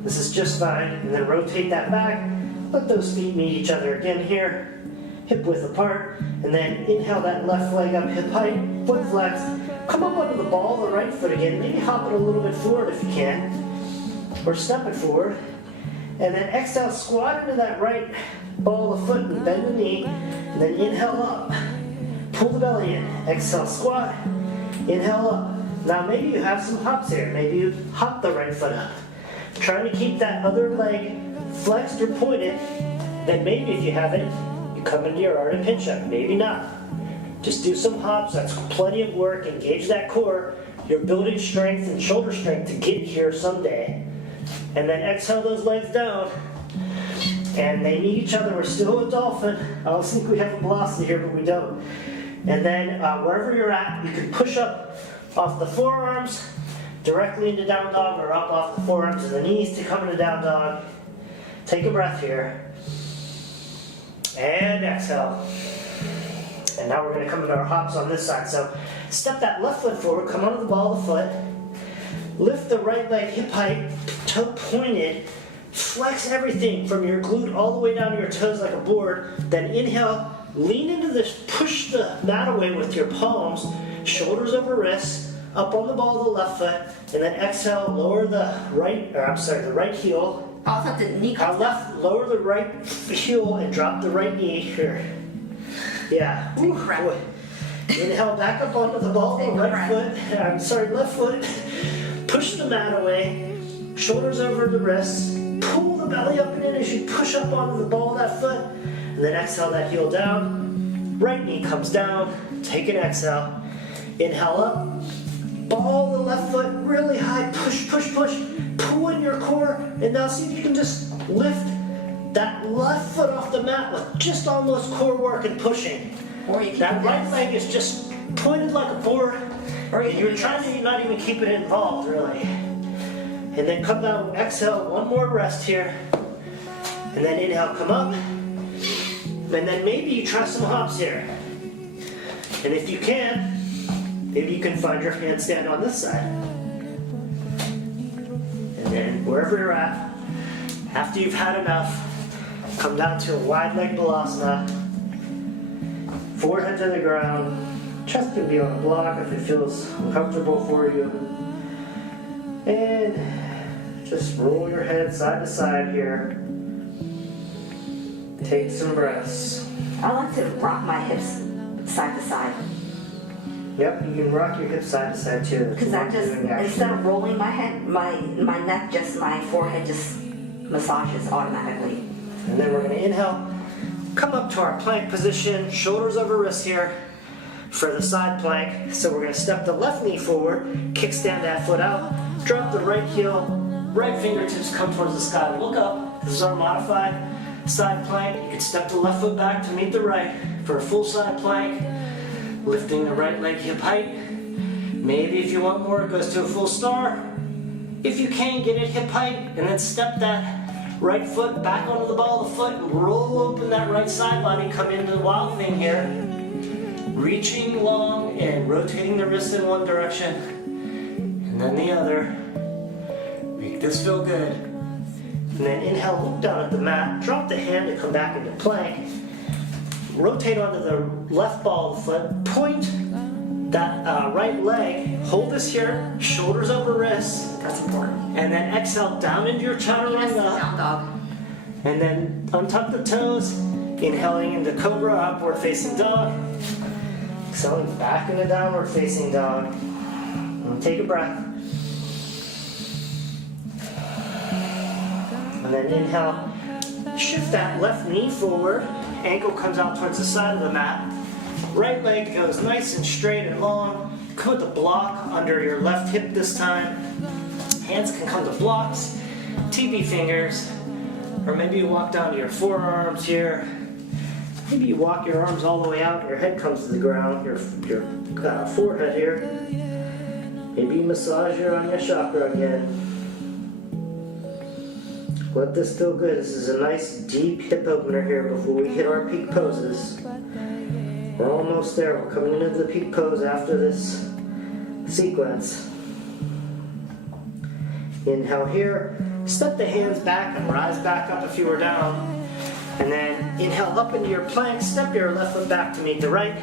This is just fine. And then rotate that back, Let those feet meet each other again here, hip width apart, and then inhale that left leg up hip height, foot flex. Come up onto the ball of the right foot again, maybe hop it a little bit forward if you can, or step it forward. And then exhale, squat into that right ball of the foot and bend the knee, and then inhale up. Pull the belly in, exhale, squat, inhale up. Now maybe you have some hops here, maybe you hop the right foot up. Trying to keep that other leg flexed or pointed, then maybe if you have it, you come into your Ardha pinch-up, maybe not. Just do some hops, that's plenty of work, engage that core. You're building strength and shoulder strength to get here someday. And then exhale those legs down, and they meet each other. We're still a dolphin. I don't think we have a velocity here, but we don't. And then wherever you're at, you can push up off the forearms, directly into down dog, or up off the forearms and the knees to come into down dog. Take a breath here. And exhale. And now we're going to come into our hops on this side. So step that left foot forward, come onto the ball of the foot. Lift the right leg hip height, toe pointed. Flex everything from your glute all the way down to your toes like a board. Then inhale, lean into this, push the mat away with your palms, shoulders over wrists, up on the ball of the left foot, and then exhale, lower the right heel. Oh, I thought the knee comes down. Lower the right heel and drop the right knee here. Yeah. Take a breath. Boy. Inhale back up onto the ball of the left foot. Push the mat away, shoulders over the wrists. Pull the belly up and in as you push up onto the ball of that foot. And then exhale that heel down. Right knee comes down. Take an exhale. Inhale up. Ball the left foot really high. Push, push, push. Pull in your core. And now see if you can just lift that left foot off the mat with just almost core work and pushing. Or you can That do right this. leg is just pointed like a board. Or you And can you're do trying this. to not even keep it involved, really. And then come down, exhale, one more rest here. And then inhale, come up. And then maybe you try some hops here. And if you can, maybe you can find your handstand on this side. And then wherever you're at, after you've had enough, come down to a wide leg balasana. Forehead to the ground. Chest can be on a block if it feels uncomfortable for you. And just roll your head side to side here. Take some breaths. I like to rock my hips side to side. Yep, you can rock your hips side to side too. Because I just, instead of rolling my head, my neck, just my forehead just massages automatically. And then we're going to inhale. Come up to our plank position, shoulders over wrists here for the side plank. So we're going to step the left knee forward, kickstand that foot out, drop the right heel, right fingertips come towards the sky. Look up. This is our modified side plank. You can step the left foot back to meet the right for a full side plank, lifting the right leg hip height. Maybe if you want more, it goes to a full star. If you can, get it hip height, and then step that right foot back onto the ball of the foot and roll open that right sideline and come into the wild thing here. Reaching long and rotating the wrist in one direction and then the other. Make this feel good. And then inhale, look down at the mat, drop the hand and come back into plank. Rotate onto the left ball of the foot, point that right leg, hold this here, shoulders over wrists. That's important. And then exhale down into your chaturanga. Down dog. And then untuck the toes, inhaling into cobra, upward facing dog. Exhaling back into downward facing dog. And take a breath. And then inhale, shift that left knee forward, ankle comes out towards the side of the mat. Right leg goes nice and straight and long. Put the block under your left hip this time. Hands can come to blocks, TB fingers, or maybe you walk down to your forearms here. Maybe you walk your arms all the way out, your head comes to the ground, your forehead here. Maybe you massage your Anya chakra again. Let this feel good. This is a nice deep hip opener here before we hit our peak poses. We're almost there. We're coming into the peak pose after this sequence. Inhale here. Step the hands back and rise back up if you were down. And then inhale up into your plank, step your left foot back to meet the right.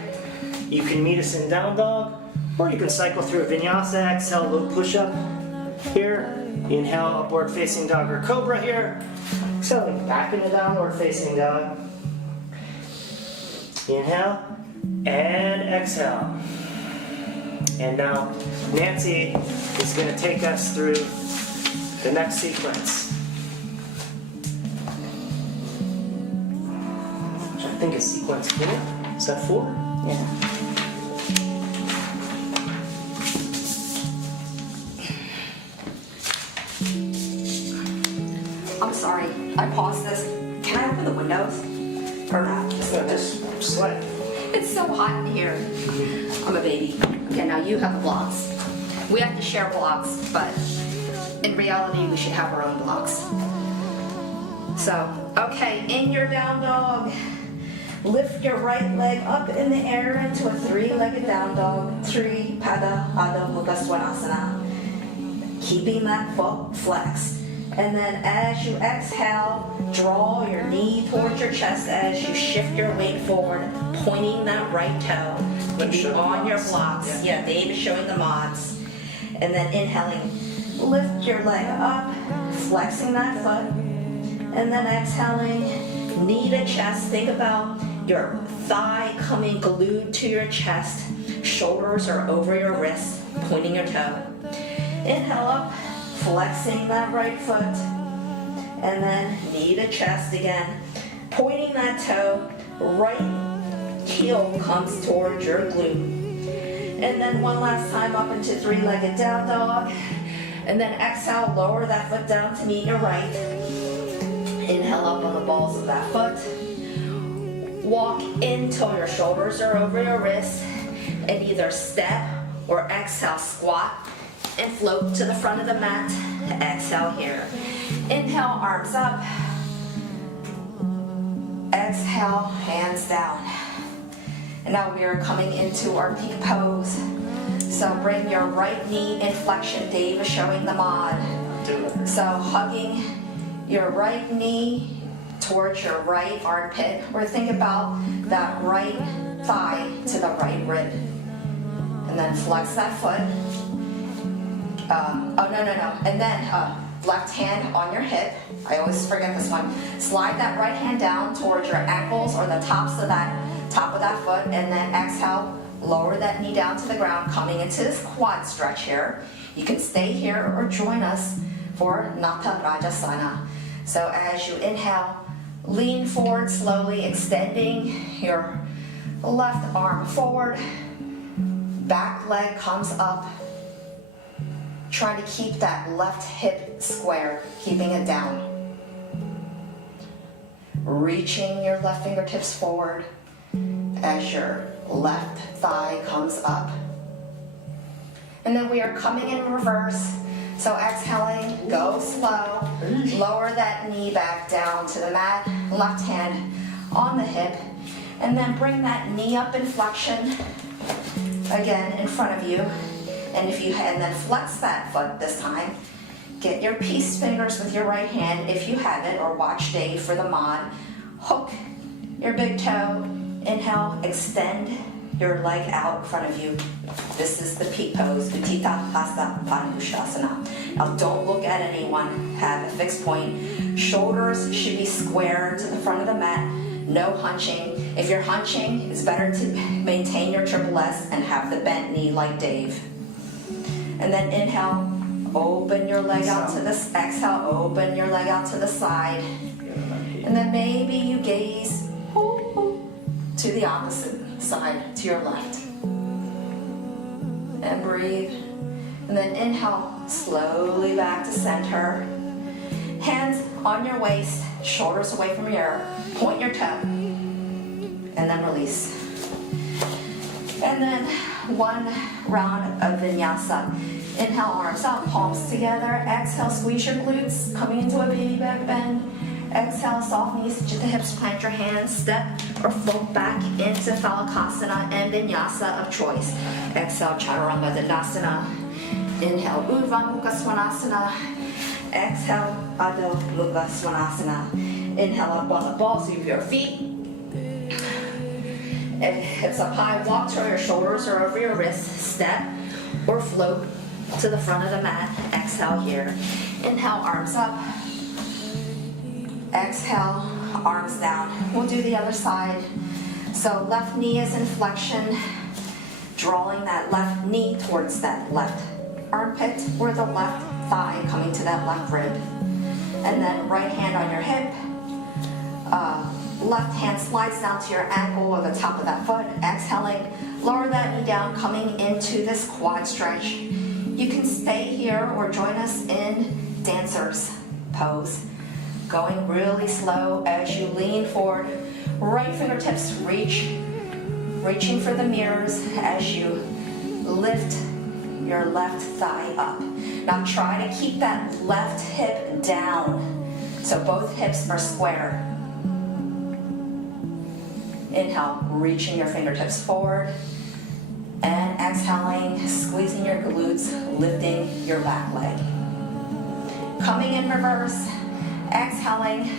You can meet us in down dog, or you can cycle through a vinyasa, exhale, low push-up here. Inhale, upward facing dog or cobra here. Exhaling back into downward facing dog. Inhale, and exhale. And now Nancy is going to take us through the next sequence, which I think is sequence 4. Is that 4? Yeah. I'm sorry, I paused this. Can I open the windows? Or not? Just slide. It's so hot in here. I'm a baby. Okay, now you have the blocks. We have to share blocks, but in reality, we should have our own blocks. So, okay, in your down dog, lift your right leg up in the air into a 3-legged down dog, Tripada Adho Mukha Svanasana. Keeping that foot flexed. And then as you exhale, draw your knee towards your chest as you shift your weight forward, pointing that right toe. Maybe on your blocks. Yeah, Dave is showing the mods. And then inhaling, lift your leg up, flexing that foot. And then exhaling, knee to chest. Think about your thigh coming glued to your chest. Shoulders are over your wrists, pointing your toe. Inhale up, flexing that right foot, and then knee to chest again, pointing that toe, right heel comes towards your glute. And then one last time up into 3-legged down dog, and then exhale, lower that foot down to meet your right. Inhale up on the balls of that foot. Walk in till your shoulders are over your wrists, and either step or exhale, squat and float to the front of the mat. Exhale here. Inhale, arms up. Exhale, hands down. And now we are coming into our peak pose. So bring your right knee in flexion. Dave is showing the mod. So hugging your right knee towards your right armpit, or think about that right thigh to the right rib. And then flex that foot. And then left hand on your hip. I always forget this one. Slide that right hand down towards your ankles or the top of that foot, and then exhale, lower that knee down to the ground, coming into this quad stretch here. You can stay here or join us for Nata Rajasana. So as you inhale, lean forward slowly, extending your left arm forward. Back leg comes up. Trying to keep that left hip square, keeping it down. Reaching your left fingertips forward as your left thigh comes up. And then we are coming in reverse. So exhaling, go slow. Lower that knee back down to the mat. Left hand on the hip. And then bring that knee up in flexion. Again, in front of you. And then flex that foot this time. Get your peace fingers with your right hand if you have it, or watch Dave for the mod. Hook your big toe. Inhale, extend your leg out in front of you. This is the peak pose, Utthita Hasta Panushasana. Now don't look at anyone, have a fixed point. Shoulders should be square to the front of the mat, no hunching. If you're hunching, it's better to maintain your triple S and have the bent knee like Dave. And then inhale, open your leg out to this, exhale, open your leg out to the side. And then maybe you gaze to the opposite side, to your left. And breathe. And then inhale, slowly back to center. Hands on your waist, shoulders away from your ear, point your toe. And then release. And then one round of vinyasa. Inhale, arms out, palms together. Exhale, squeeze your glutes, coming into a baby back bend. Exhale, soft knees to the hips, plant your hands, step or float back into Phalakasana and vinyasa of choice. Exhale, Chaturanga Dandasana. Inhale, Urdhva Mukha Svanasana. Exhale, Adho Mukha Svanasana. Inhale up on the balls of your feet. And hips up high, walk till your shoulders are over your wrists. Step or float to the front of the mat. Exhale here. Inhale, arms up. Exhale, arms down. We'll do the other side. So left knee is in flexion, drawing that left knee towards that left armpit or the left thigh coming to that left rib. And then right hand on your hip. Left hand slides down to your ankle or the top of that foot. Exhaling, lower that knee down, coming into this quad stretch. You can stay here or join us in dancer's pose. Going really slow as you lean forward. Right fingertips reaching for the mirrors as you lift your left thigh up. Now try to keep that left hip down so both hips are square. Inhale, reaching your fingertips forward. And exhaling, squeezing your glutes, lifting your back leg. Coming in reverse, exhaling,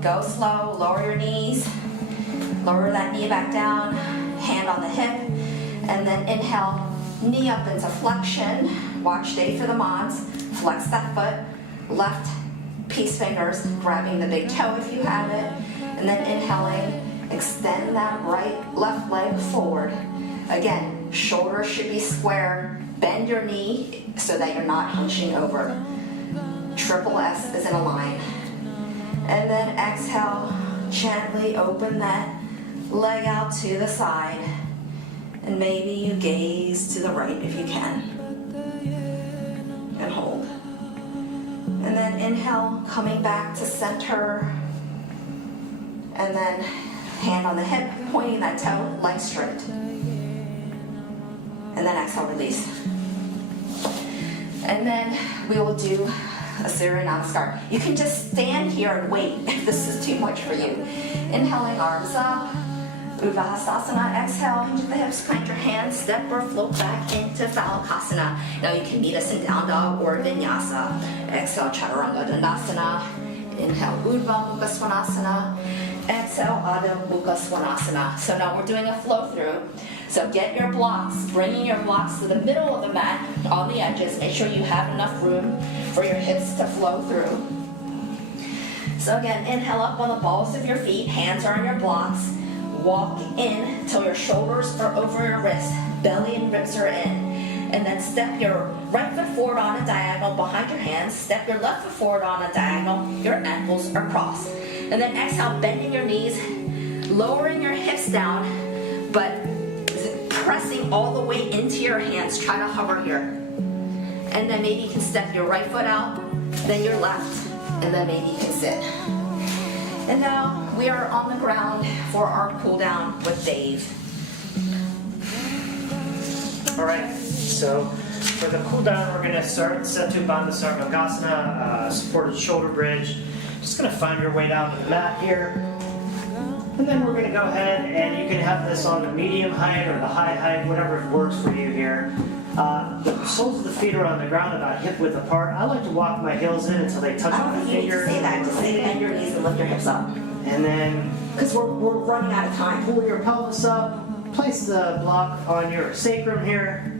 go slow, lower your knees. Lower that knee back down, hand on the hip. And then inhale, knee up into flexion. Watch, stay for the mods. Flex that foot. Left peace fingers, grabbing the big toe if you have it. And then inhaling, extend that left leg forward. Again, shoulders should be square. Bend your knee so that you're not hunching over. Triple S is in a line. And then exhale, gently open that leg out to the side. And maybe you gaze to the right if you can. And hold. And then inhale, coming back to center. And then hand on the hip, pointing that toe, leg straight. And then exhale, release. And then we will do a Surya Namaskar. You can just stand here and wait if this is too much for you. Inhaling, arms up. Urdhva exhale, hinge at the hips, plant your hands, step or float back into Phalakasana. Now you can meet us in down dog or vinyasa. Exhale, Chaturanga Dandasana. Inhale, Urdhva Mukha Svanasana. Exhale, Adho Mukha Svanasana. So now we're doing a flow through. So get your blocks, bringing your blocks to the middle of the mat on the edges. Make sure you have enough room for your hips to flow through. So again, inhale up on the balls of your feet, hands are on your blocks. Walk in till your shoulders are over your wrists, belly and ribs are in. And then step your right foot forward on a diagonal behind your hands. Step your left foot forward on a diagonal. Your ankles are crossed. And then exhale, bending your knees, lowering your hips down, but pressing all the way into your hands. Try to hover here. And then maybe you can step your right foot out, then your left, and then maybe you can sit. And now we are on the ground for our cool down with Dave. All right, so for the cool down, we're gonna start Setu Bandha Sarvangasana, supported shoulder bridge. Just gonna find your way down to the mat here. And then we're gonna go ahead and you can have this on the medium height or the high height, whatever works for you here. The soles of the feet are on the ground about hip width apart. I like to walk my heels in until they touch I my don't think you need to fingers. say that. Just say bend your knees and lift your hips up. And then Because we're running out of time. pull your pelvis up, place the block on your sacrum here.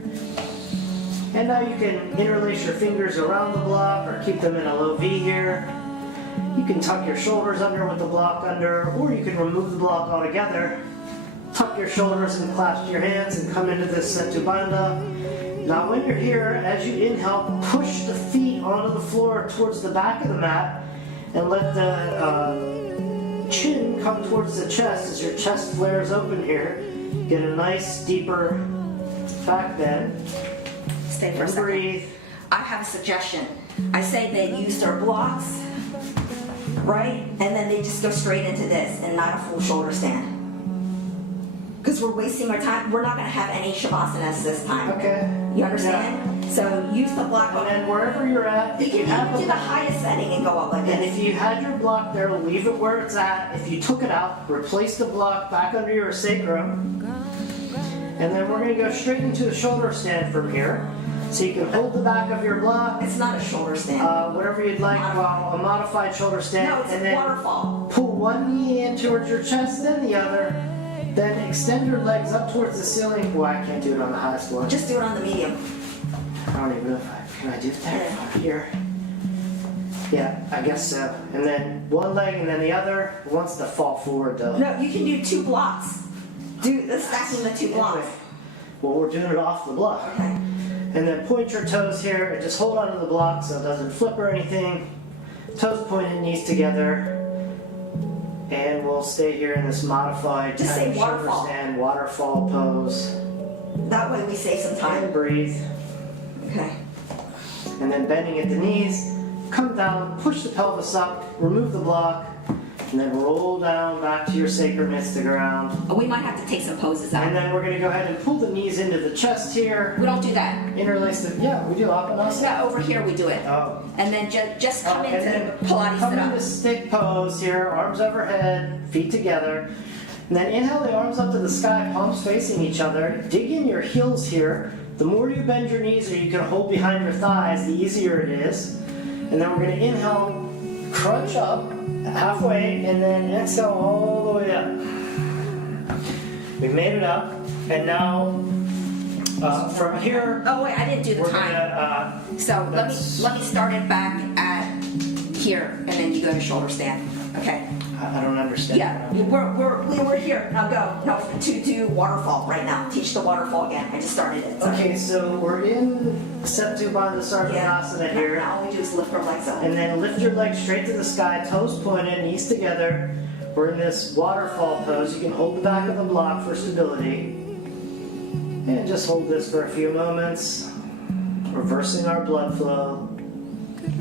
And now you can interlace your fingers around the block or keep them in a low V here. You can tuck your shoulders under with the block under, or you can remove the block altogether. Tuck your shoulders and clasp your hands and come into this Setu Bandha. Now when you're here, as you inhale, push the feet onto the floor towards the back of the mat and let the chin come towards the chest as your chest flares open here. Get a nice deeper back bend. Stay for a And second. breathe. I have a suggestion. I say they use their blocks, right? And then they just go straight into this and not a full shoulder stand. Because we're wasting our time. We're not going to have any Shavasana this time. Okay. You understand? So use the block. And then wherever you're at, You if you can have even do the highest setting and go up like and this. if you had your block there, leave it where it's at. If you took it out, replace the block back under your sacrum. And then we're going to go straight into a shoulder stand from here. So you can hold the back of your block, It's not a shoulder stand. whatever you'd like, well, a modified shoulder stand. No, it's and a then waterfall. pull one knee in towards your chest, then the other. Then extend your legs up towards the ceiling. Well, I can't do it on the highest one. Just do it on the medium. I don't even know if can I do it there? Here. Yeah, I guess so. And then one leg and then the other. It wants to fall forward though. No, you can do 2 blocks. Do the stacking the 2 blocks. Well, we're doing it off the block. Okay. And then point your toes here and just hold onto the block so it doesn't flip or anything. Toes pointed, knees together. And we'll stay here in this modified Just say kind of shoulder waterfall. stand, waterfall pose. That way we save some And time. breathe. Okay. And then bending at the knees, come down, push the pelvis up, remove the block, and then roll down back to your sacrum, hits the ground. We might have to take some poses And out. then we're gonna go ahead and pull the knees into the chest here. We don't do that. Interlace the, yeah, we do Apanasana. Yeah, over here we do it. Oh. And then just come And into then Pilates come sit into up. stick pose here, arms overhead, feet together. And then inhale the arms up to the sky, palms facing each other. Dig in your heels here. The more you bend your knees or you can hold behind your thighs, the easier it is. And then we're going to inhale, crunch up halfway, and then exhale all the way up. We've made it up, and now from here, Oh wait, I didn't do the we're time. gonna. So let me start it back at here, and then you go to shoulder stand. Okay. I don't understand. Yeah, we were here. Now go. No, to do waterfall right now. Teach the waterfall again. I just started it. Sorry. Okay, so we're in Septubandha Sarvanasana here. Now all we do is lift our legs up. And then lift your legs straight to the sky, toes pointed, knees together. We're in this waterfall pose. You can hold the back of the block for stability. And just hold this for a few moments. Reversing our blood flow.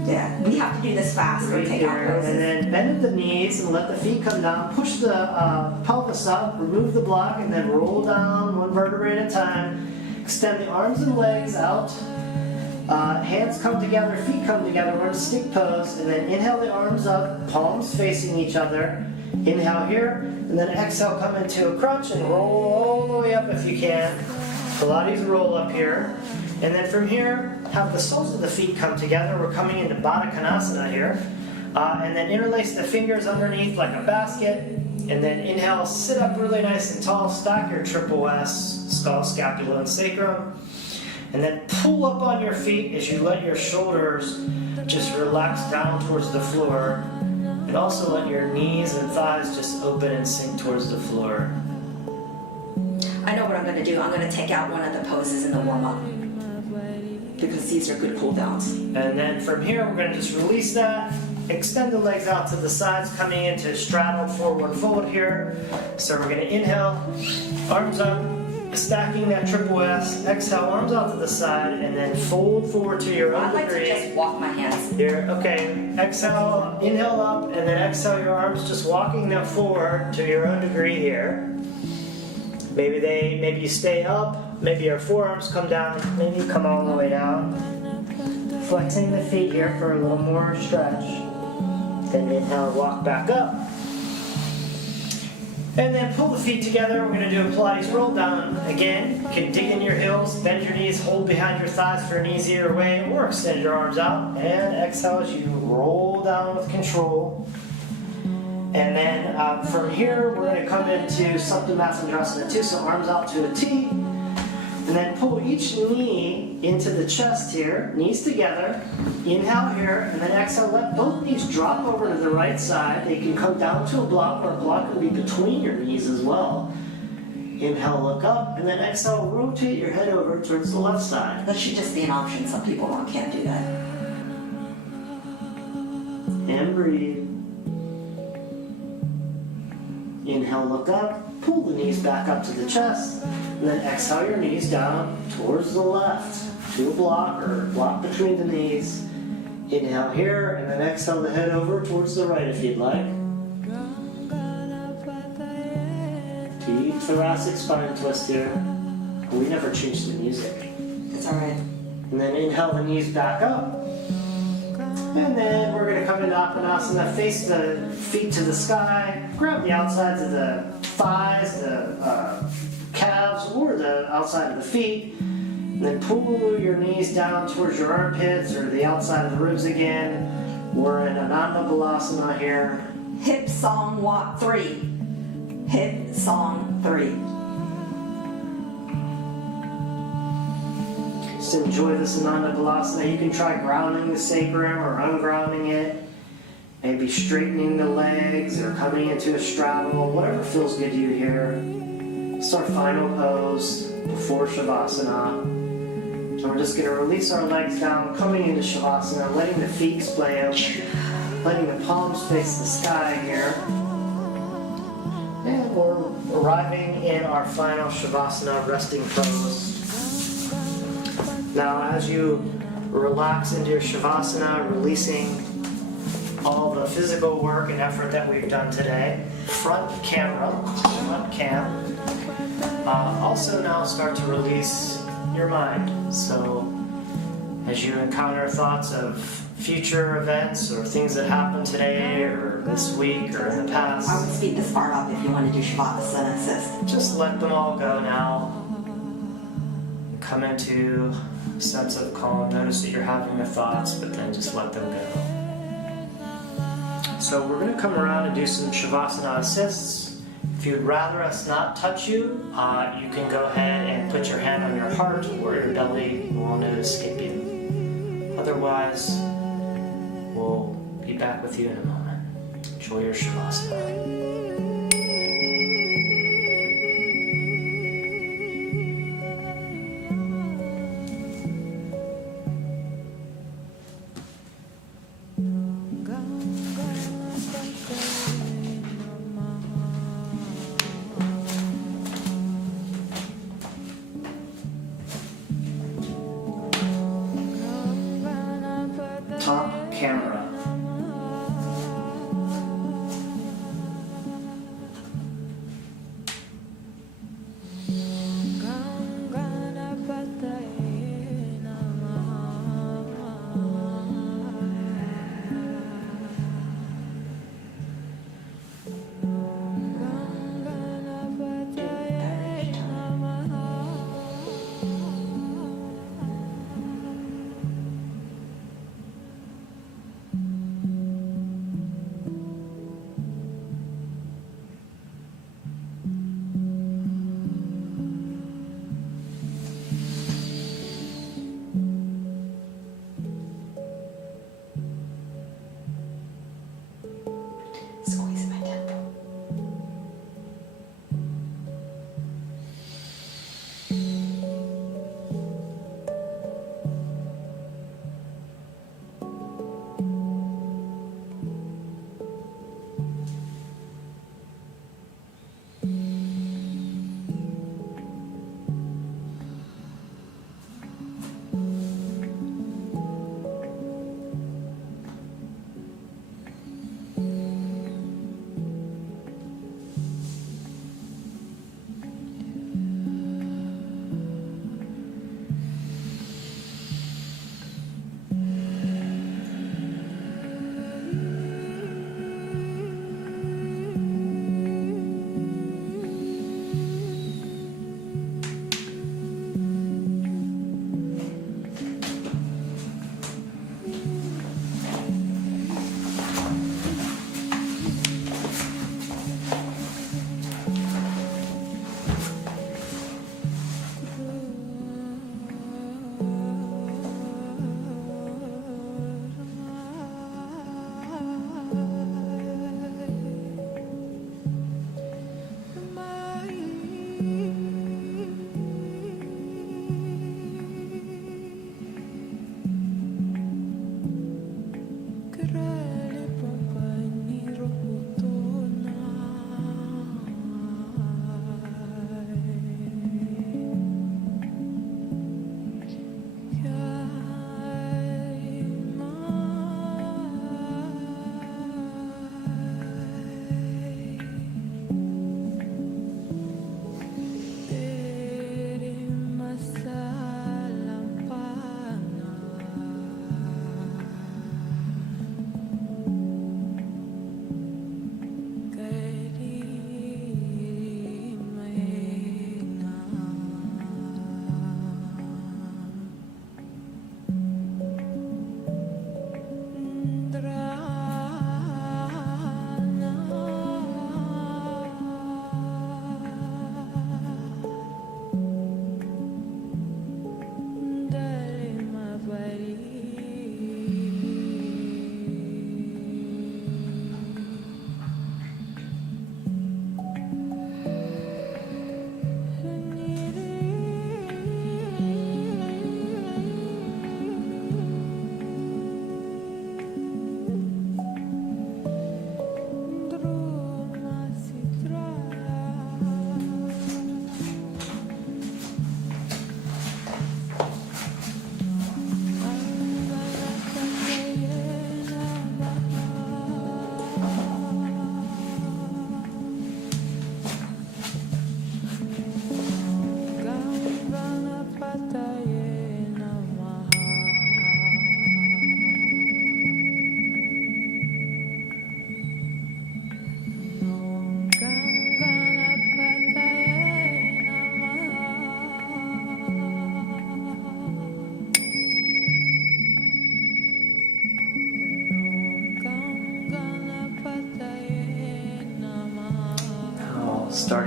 Yeah, we have to do this fast or Right take out here. And poses. then bend at the knees and let the feet come down. Push the pelvis up, remove the block, and then roll down one vertebrae at a time. Extend the arms and legs out. Hands come together, feet come together. We're in stick pose. And then inhale the arms up, palms facing each other. Inhale here, and then exhale, come into a crunch and roll all the way up if you can. Pilates roll up here. And then from here, have the soles of the feet come together. We're coming into Baddha Konasana here. And then interlace the fingers underneath like a basket. And then inhale, sit up really nice and tall. Stack your triple S, skull, scapula, and sacrum. And then pull up on your feet as you let your shoulders just relax down towards the floor. And also let your knees and thighs just open and sink towards the floor. I know what I'm going to do. I'm going to take out one of the poses in the warm-up because these are good cool downs. And then from here, we're going to just release that. Extend the legs out to the sides, coming into straddle forward fold here. So we're going to inhale, arms up, stacking that triple S. Exhale, arms out to the side, and then fold forward to your I own like to degree. just walk my hands. Here, okay. Exhale, inhale up, and then exhale your arms, just walking them forward to your own degree here. Maybe you stay up, maybe your forearms come down, maybe you come all the way down. Flexing the feet here for a little more stretch. Then inhale, walk back up. And then pull the feet together. We're going to do a Pilates roll down. Again, you can dig in your heels, bend your knees, hold behind your thighs for an easier way, or extend your arms out. And exhale as you roll down with control. And then from here, we're going to come into Saptamasandasana 2, so arms out to a T. And then pull each knee into the chest here, knees together. Inhale here, and then exhale, let both knees drop over to the right side. They can come down to a block, or a block will be between your knees as well. Inhale, look up, and then exhale, rotate your head over towards the left side. That should just be an option. Some people can't do that. And breathe. Inhale, look up, pull the knees back up to the chest, and then exhale your knees down towards the left to a block or block between the knees. Inhale here, and then exhale the head over towards the right if you'd like. Deep thoracic spine twist here. We never changed the music. It's all right. And then inhale the knees back up. And then we're going to come into Apanasana, face the feet to the sky, grab the outsides of the thighs, the calves, or the outside of the feet. And then pull your knees down towards your armpits or the outside of the ribs again. We're in Ananda Balasana here. Hip song walk 3. Hip song 3. Just enjoy this Ananda Balasana. You can try grounding the sacrum or ungrounding it. Maybe straightening the legs or coming into a straddle. Whatever feels good to you here. It's our final pose before Shavasana. And we're just going to release our legs down, coming into Shavasana, letting the feet slam, letting the palms face the sky here. And we're arriving in our final Shavasana resting pose. Now as you relax into your Shavasana, releasing all the physical work and effort that we've done today, front cam. Also now start to release your mind. So as you encounter thoughts of future events or things that happened today or this week or in the past, I would speed this part up if you want to do Shavasana assist. just let them all go now. Come into a sense of calm. Notice that you're having the thoughts, but then just let them go. So we're going to come around and do some Shavasana assists. If you'd rather us not touch you, you can go ahead and put your hand on your heart or your belly. We won't know to skip you. Otherwise, we'll be back with you in a moment. Enjoy your Shavasana. Top camera.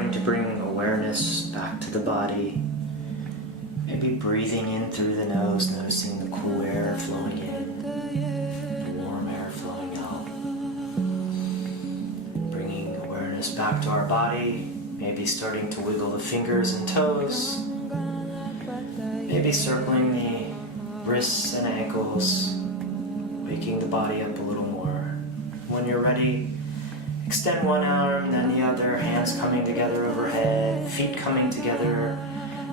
starting to bring awareness back to the body. Maybe breathing in through the nose, noticing the cool air flowing in, the warm air flowing out. Bringing awareness back to our body, maybe starting to wiggle the fingers and toes. Maybe circling the wrists and ankles, waking the body up a little more. When you're ready, extend one arm, then the other, hands coming together overhead, feet coming together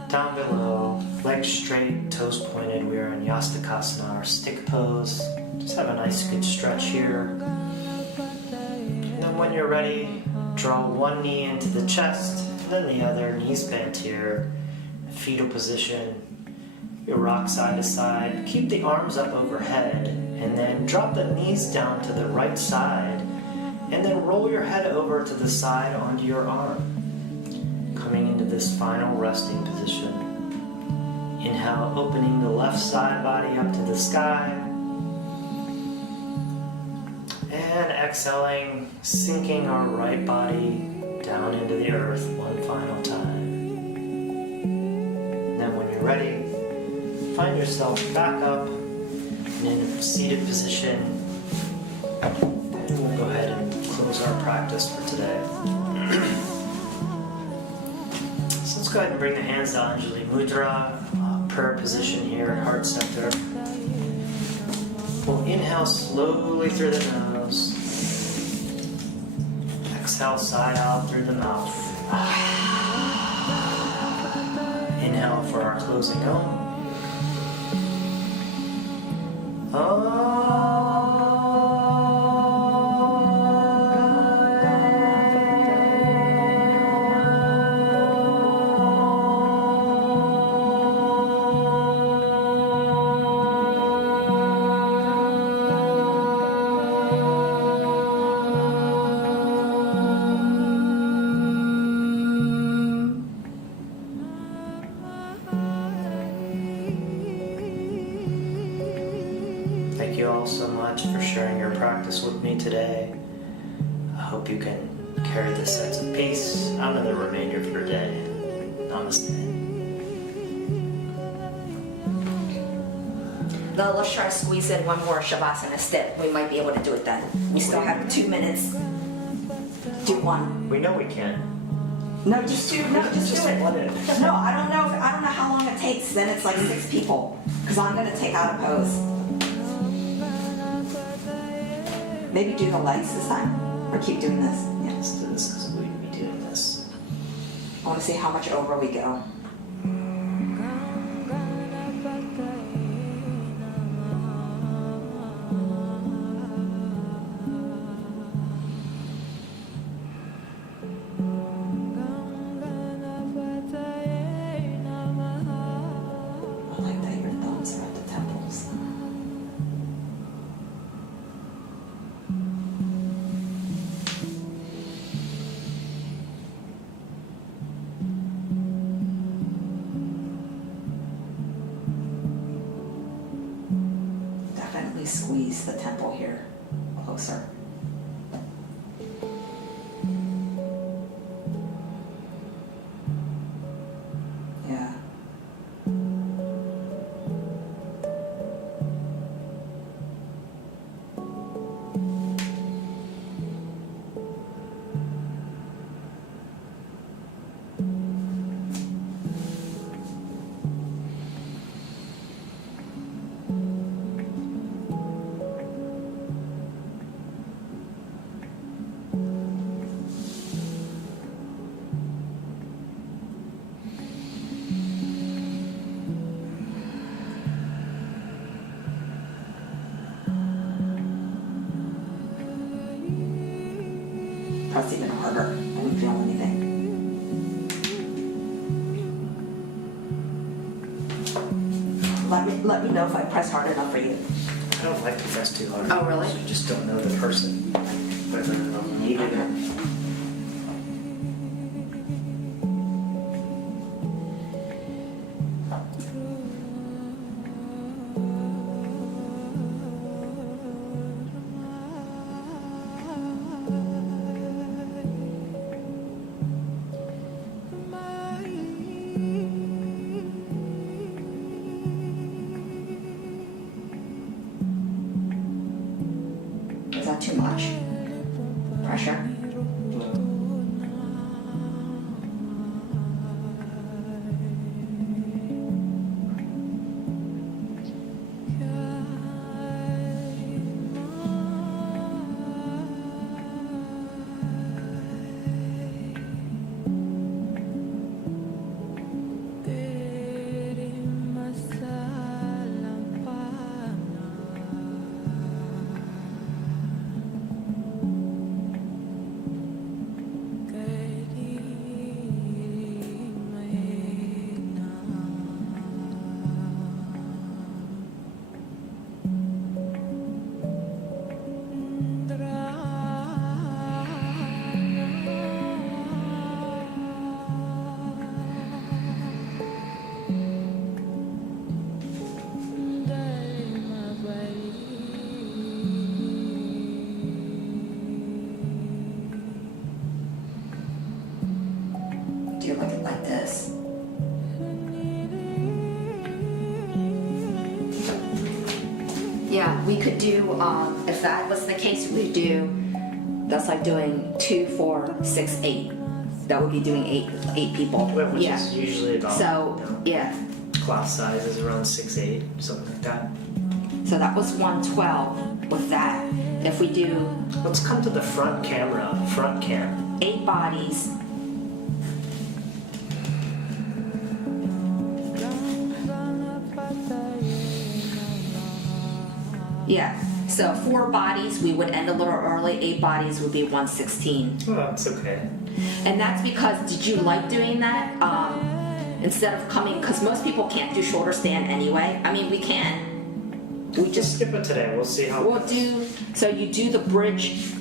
down below, legs straight, toes pointed. We are in Yastakasana, our stick pose. Just have a nice good stretch here. And then when you're ready, draw one knee into the chest, and then the other, knees bent here, fetal position. You rock side to side. Keep the arms up overhead, and then drop the knees down to the right side, and then roll your head over to the side onto your arm. Coming into this final resting position. Inhale, opening the left side body up to the sky. And exhaling, sinking our right body down into the earth one final time. And then when you're ready, find yourself back up and in a seated position. And we'll go ahead and close our practice for today. So let's go ahead and bring the hands to Anjali Mudra, prayer position here at heart center. We'll inhale slowly through the nose. Exhale, side out through the mouth. Inhale for our closing Om. Thank you all so much for sharing your practice with me today. I hope you can carry this sense of peace out in the remainder of your day. Namaste. Now let's try to squeeze in one more Shavasana step. We might be able to do it then. We still have 2 minutes. Do one. We know we can. No, just do it. One in. No, I don't know how long it takes. Then it's like 6 people. Because I'm going to take out a pose. Maybe do the legs this time. Or keep doing this. Yeah. Let's do this because we'll be doing this. I want to see how much over we go. I like that your thumbs are at the temples. Definitely squeeze the temple here closer. Yeah. Press even harder. I didn't feel anything. Let me know if I press hard enough for you. I don't like to press too hard. Oh, really? So you just don't know the person. Whether they'll need it or that too much? Pressure? Do you look at it like this? Yeah, we could do, if that was the case, we could do, that's like doing 2, 4, 6, 8. That would be doing eight people. Which yeah. is usually about, So, yeah. class size is around 6, 8, something like that. So that was 112 with that. If we do Let's come to the front camera, front cam. 8 bodies, yeah. So 4 bodies, we would end a little early. 8 bodies would be 116. Oh, that's okay. And that's because, did you like doing that? Instead of coming, because most people can't do shoulder stand anyway. I mean, we can. We Just just, skip it today. We'll see how. we'll do, so you do the bridge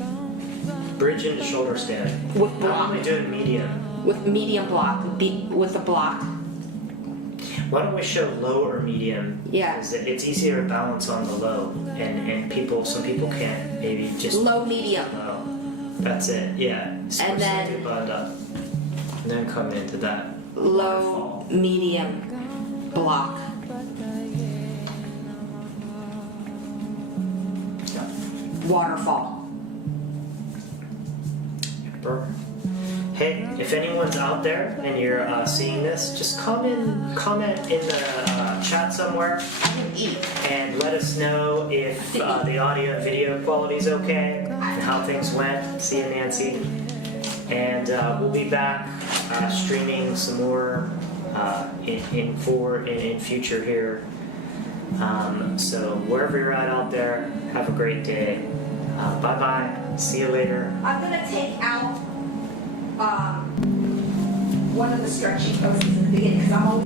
Bridge into shoulder stand. with How block, am I doing medium? with medium block, with the block. Why don't we show low or medium? Yeah. Because it's easier to balance on the low, and some people can't. Maybe just Low, medium. low. That's it. Yeah. So And then- do buttoned up, and then come into that Low, waterfall. medium, block. Yeah. Waterfall. Perfect. Hey, if anyone's out there and you're seeing this, just comment in the chat somewhere I can eat. and let us know if the audio and video quality is okay and how things went. See you, Nancy. And we'll be back streaming some more in future here. So wherever you're at out there, have a great day. Bye bye. See you later. I'm gonna take out one of the stretchy poses in the beginning because I'm always